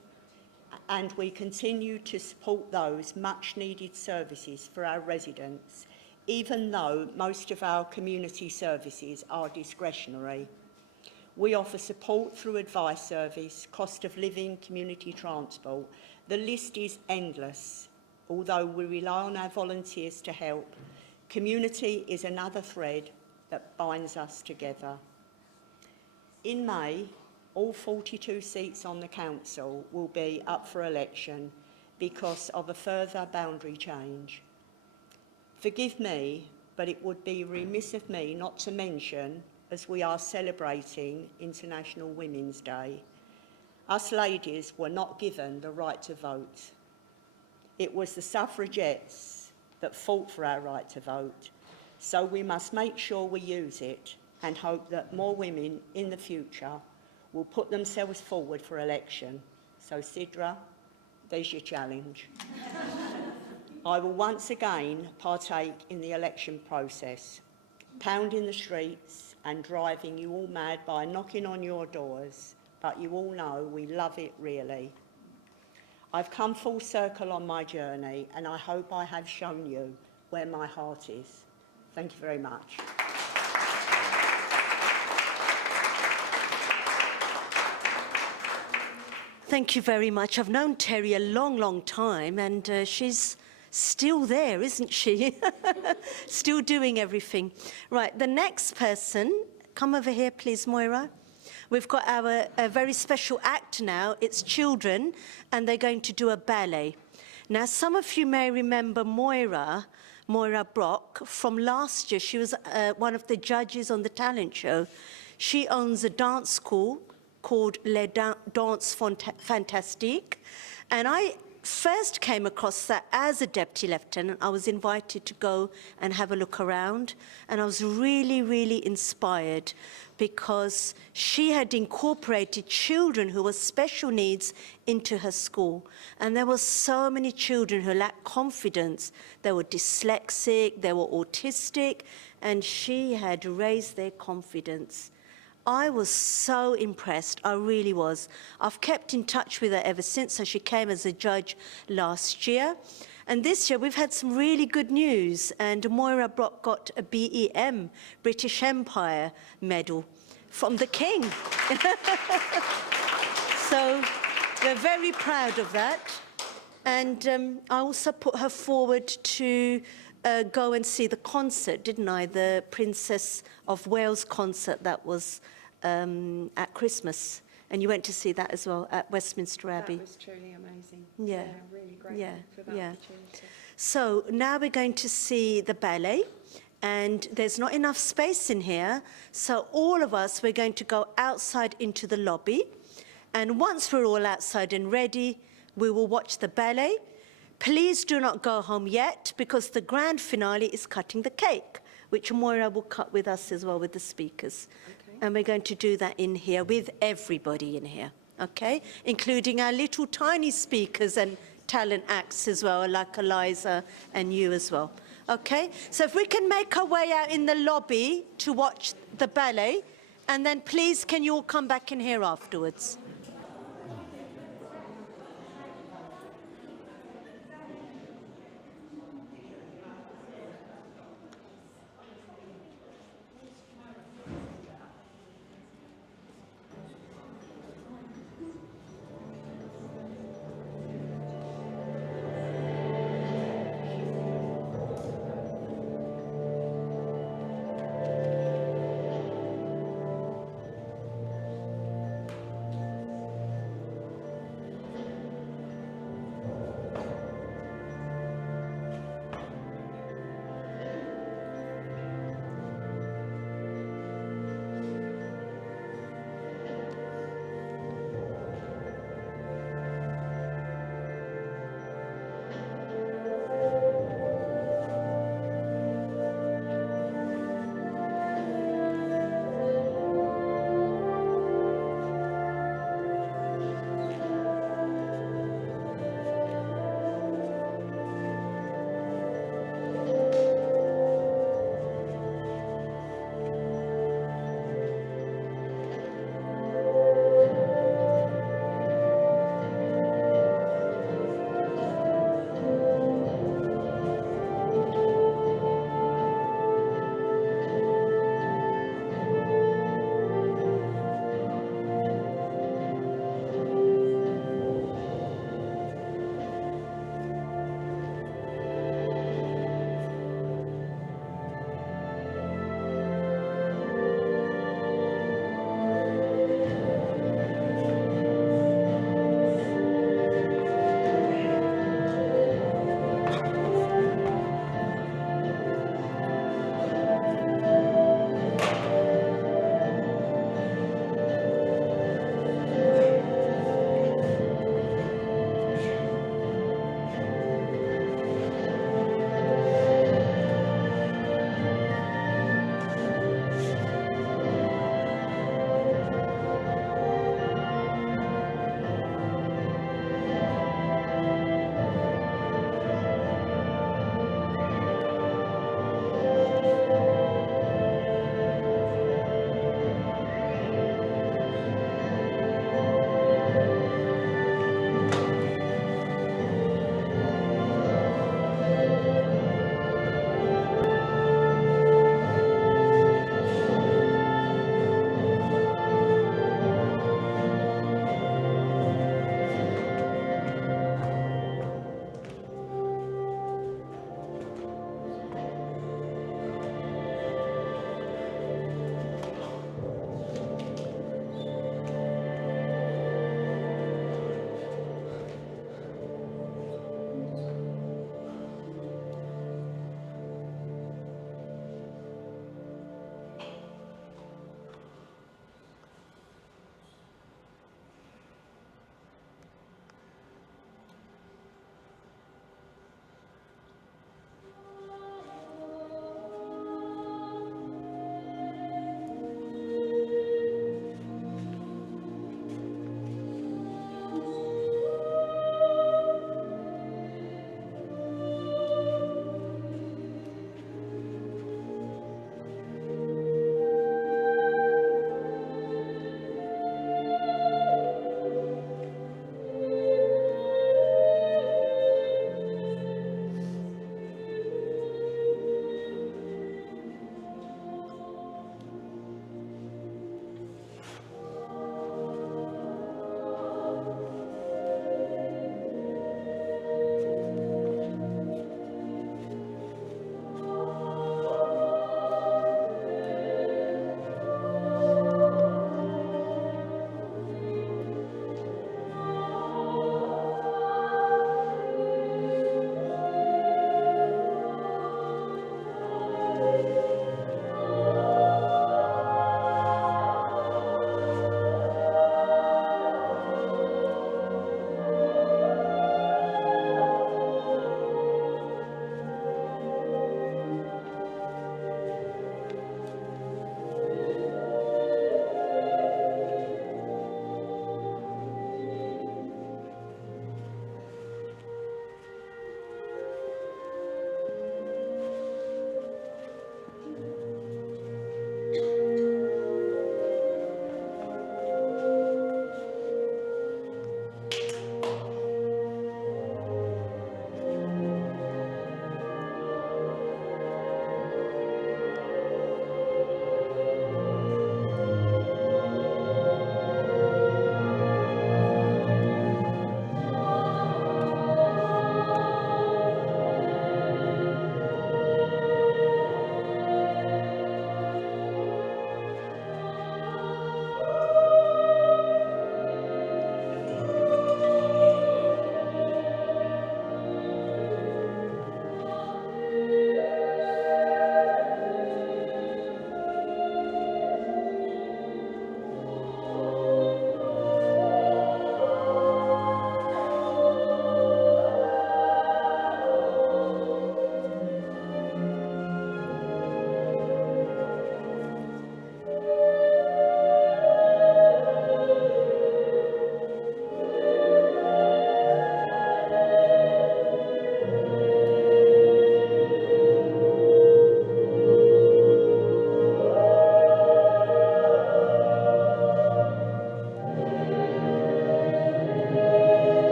and we continue to support those much-needed services for our residents, even though most of our community services are discretionary. We offer support through advice service, cost of living, community transport. The list is endless. Although we rely on our volunteers to help, community is another thread that binds us together. In May, all 42 seats on the Council will be up for election because of a further boundary change. Forgive me, but it would be remiss of me not to mention, as we are celebrating International Women's Day, us ladies were not given the right to vote. It was the suffragettes that fought for our right to vote, so we must make sure we use it and hope that more women in the future will put themselves forward for election. So Sidra, there's your challenge. I will once again partake in the election process, pounding the streets and driving you all mad by knocking on your doors, but you all know we love it really. I've come full circle on my journey and I hope I have shown you where my heart is. Thank you very much. Thank you very much. I've known Terry a long, long time, and she's still there, isn't she? Still doing everything. Right, the next person, come over here, please, Moira. We've got our very special act now. It's children, and they're going to do a ballet. Now, some of you may remember Moira Brock from last year. She was one of the judges on the talent show. She owns a dance school called Les Danses Fantastiques, and I first came across that as a deputy lieutenant. I was invited to go and have a look around, and I was really, really inspired because she had incorporated children who were special needs into her school. And there were so many children who lacked confidence. They were dyslexic, they were autistic, and she had raised their confidence. I was so impressed, I really was. I've kept in touch with her ever since, so she came as a judge last year. And this year we've had some really good news, and Moira Brock got a BEM, British Empire medal, from the King. So we're very proud of that. And I also put her forward to go and see the concert, didn't I? The Princess of Wales concert that was at Christmas. And you went to see that as well at Westminster Abbey. That was truly amazing. Yeah. Really grateful Yeah, for that yeah. opportunity. So now we're going to see the ballet, and there's not enough space in here, so all of us, we're going to go outside into the lobby, and once we're all outside and ready, we will watch the ballet. Please do not go home yet, because the grand finale is cutting the cake, which Moira will cut with us as well, with the speakers. Okay. And we're going to do that in here with everybody in here, okay? Including our little tiny speakers and talent acts as well, like Eliza and you as well. Okay, so if we can make our way out in the lobby to watch the ballet, and then please can you all come back in here afterwards?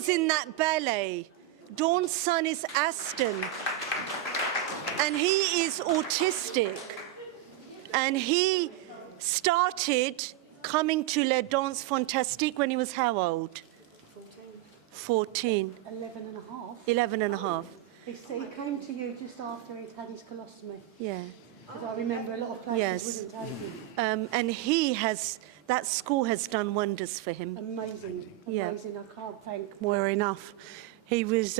was in that ballet. Dawn's son is Aston, and he is autistic. And he started coming to Les Danses Fantastiques when he was how old? 14. 11 and a half. 11 and a half. He came to you just after he'd had his colostomy. Yeah. Because I remember a lot of places Yes. wouldn't take him. And he has, that school has done wonders for him. Amazing. Yeah. Amazing. I can't thank Moira enough. He was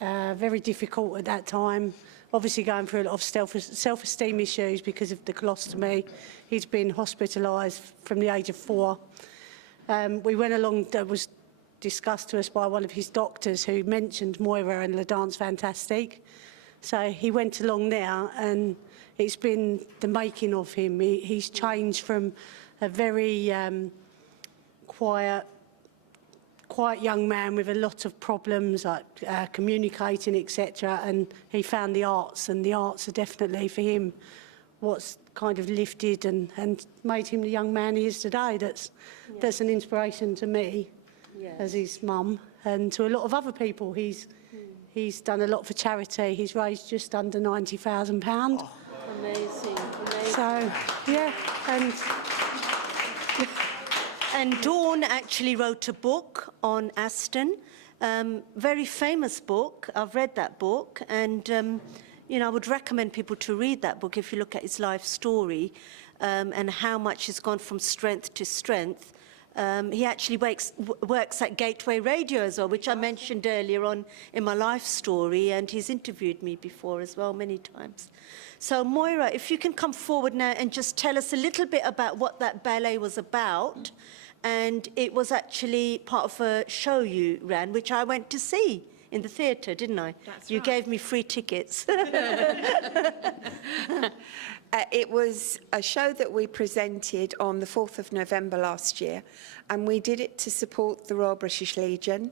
very difficult at that time. Obviously going through a lot of self-esteem issues because of the colostomy. He's been hospitalised from the age of 4. We went along, that was discussed to us by one of his doctors who mentioned Moira and Les Danses Fantastiques. So he went along there, and it's been the making of him. He's changed from a very quiet young man with a lot of problems, like communicating, etc. And he found the arts, and the arts are definitely for him what's kind of lifted and made him the young man he is today. That's an inspiration to me as his mum, and to a lot of other people. He's done a lot for charity. He's raised just under £90,000. Oh, amazing, amazing. So, yeah, And Dawn actually wrote a book on Aston, very famous book. I've read that book, and you know, I would recommend people to read that book if you look at his life story and how much he's gone from strength to strength. He actually works at Gateway Radio as well, which I mentioned earlier on in my life story, and he's interviewed me before as well, many times. So, Moira, if you can come forward now and just tell us a little bit about what that ballet was about. And it was actually part of a show you ran, which I went to see in the theatre, didn't I? That's you right. gave me free tickets. It was a show that we presented on the 4th of November last year, and we did it to support the Royal British Legion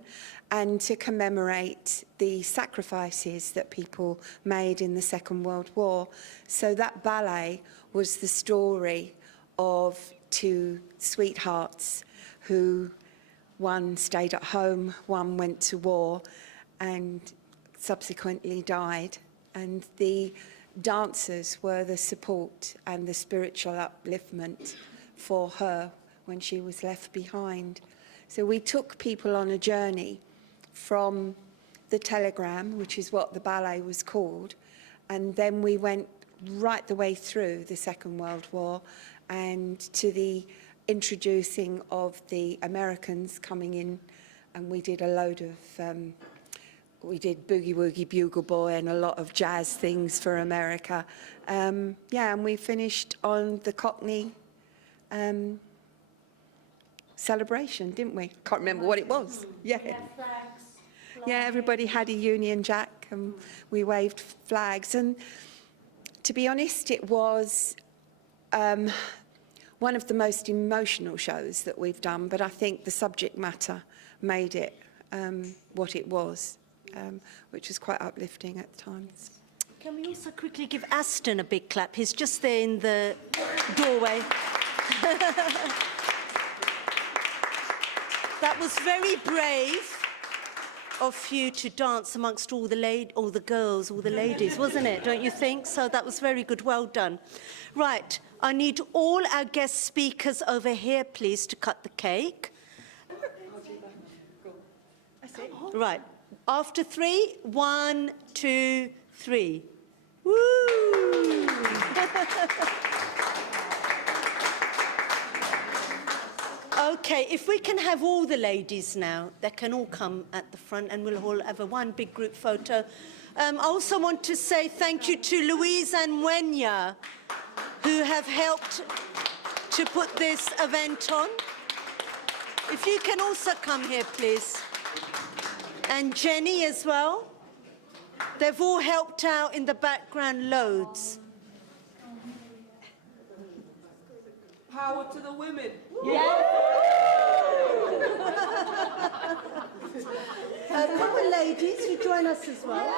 and to commemorate the sacrifices that people made in the Second World War. So that ballet was the story of 2 sweethearts who, one stayed at home, one went to war and subsequently died. And the dancers were the support and the spiritual upliftment for her when she was left behind. So we took people on a journey from the telegram, which is what the ballet was called, and then we went right the way through the Second World War and to the introducing of the Americans coming in, and we did a load of we did Boogie Woogie Bugle Boy and a lot of jazz things for America. Yeah, and we finished on the Cockney celebration, didn't we? Can't remember what it was. Yeah. Yeah, everybody had a Union Jack and we waved flags. And to be honest, it was one of the most emotional shows that we've done, but I think the subject matter made it what it was. Which was quite uplifting at the times. Can we also quickly give Aston a big clap? He's just there in the doorway. That was very brave of you to dance amongst all the girls, all the ladies, wasn't it? Don't you think? So that was very good. Well done. Right, I need all our guest speakers over here, please, to cut the cake. Right. After 3, 1, 2, 3. Woo! Okay, if we can have all the ladies now, they can all come at the front and we'll all have one big group photo. I also want to say thank you to Louise and Wenya, who have helped to put this event on. If you can also come here, please. And Jenny as well. They've all helped out in the background loads. Power to the women. Yeah. Come on, ladies, you join us as well.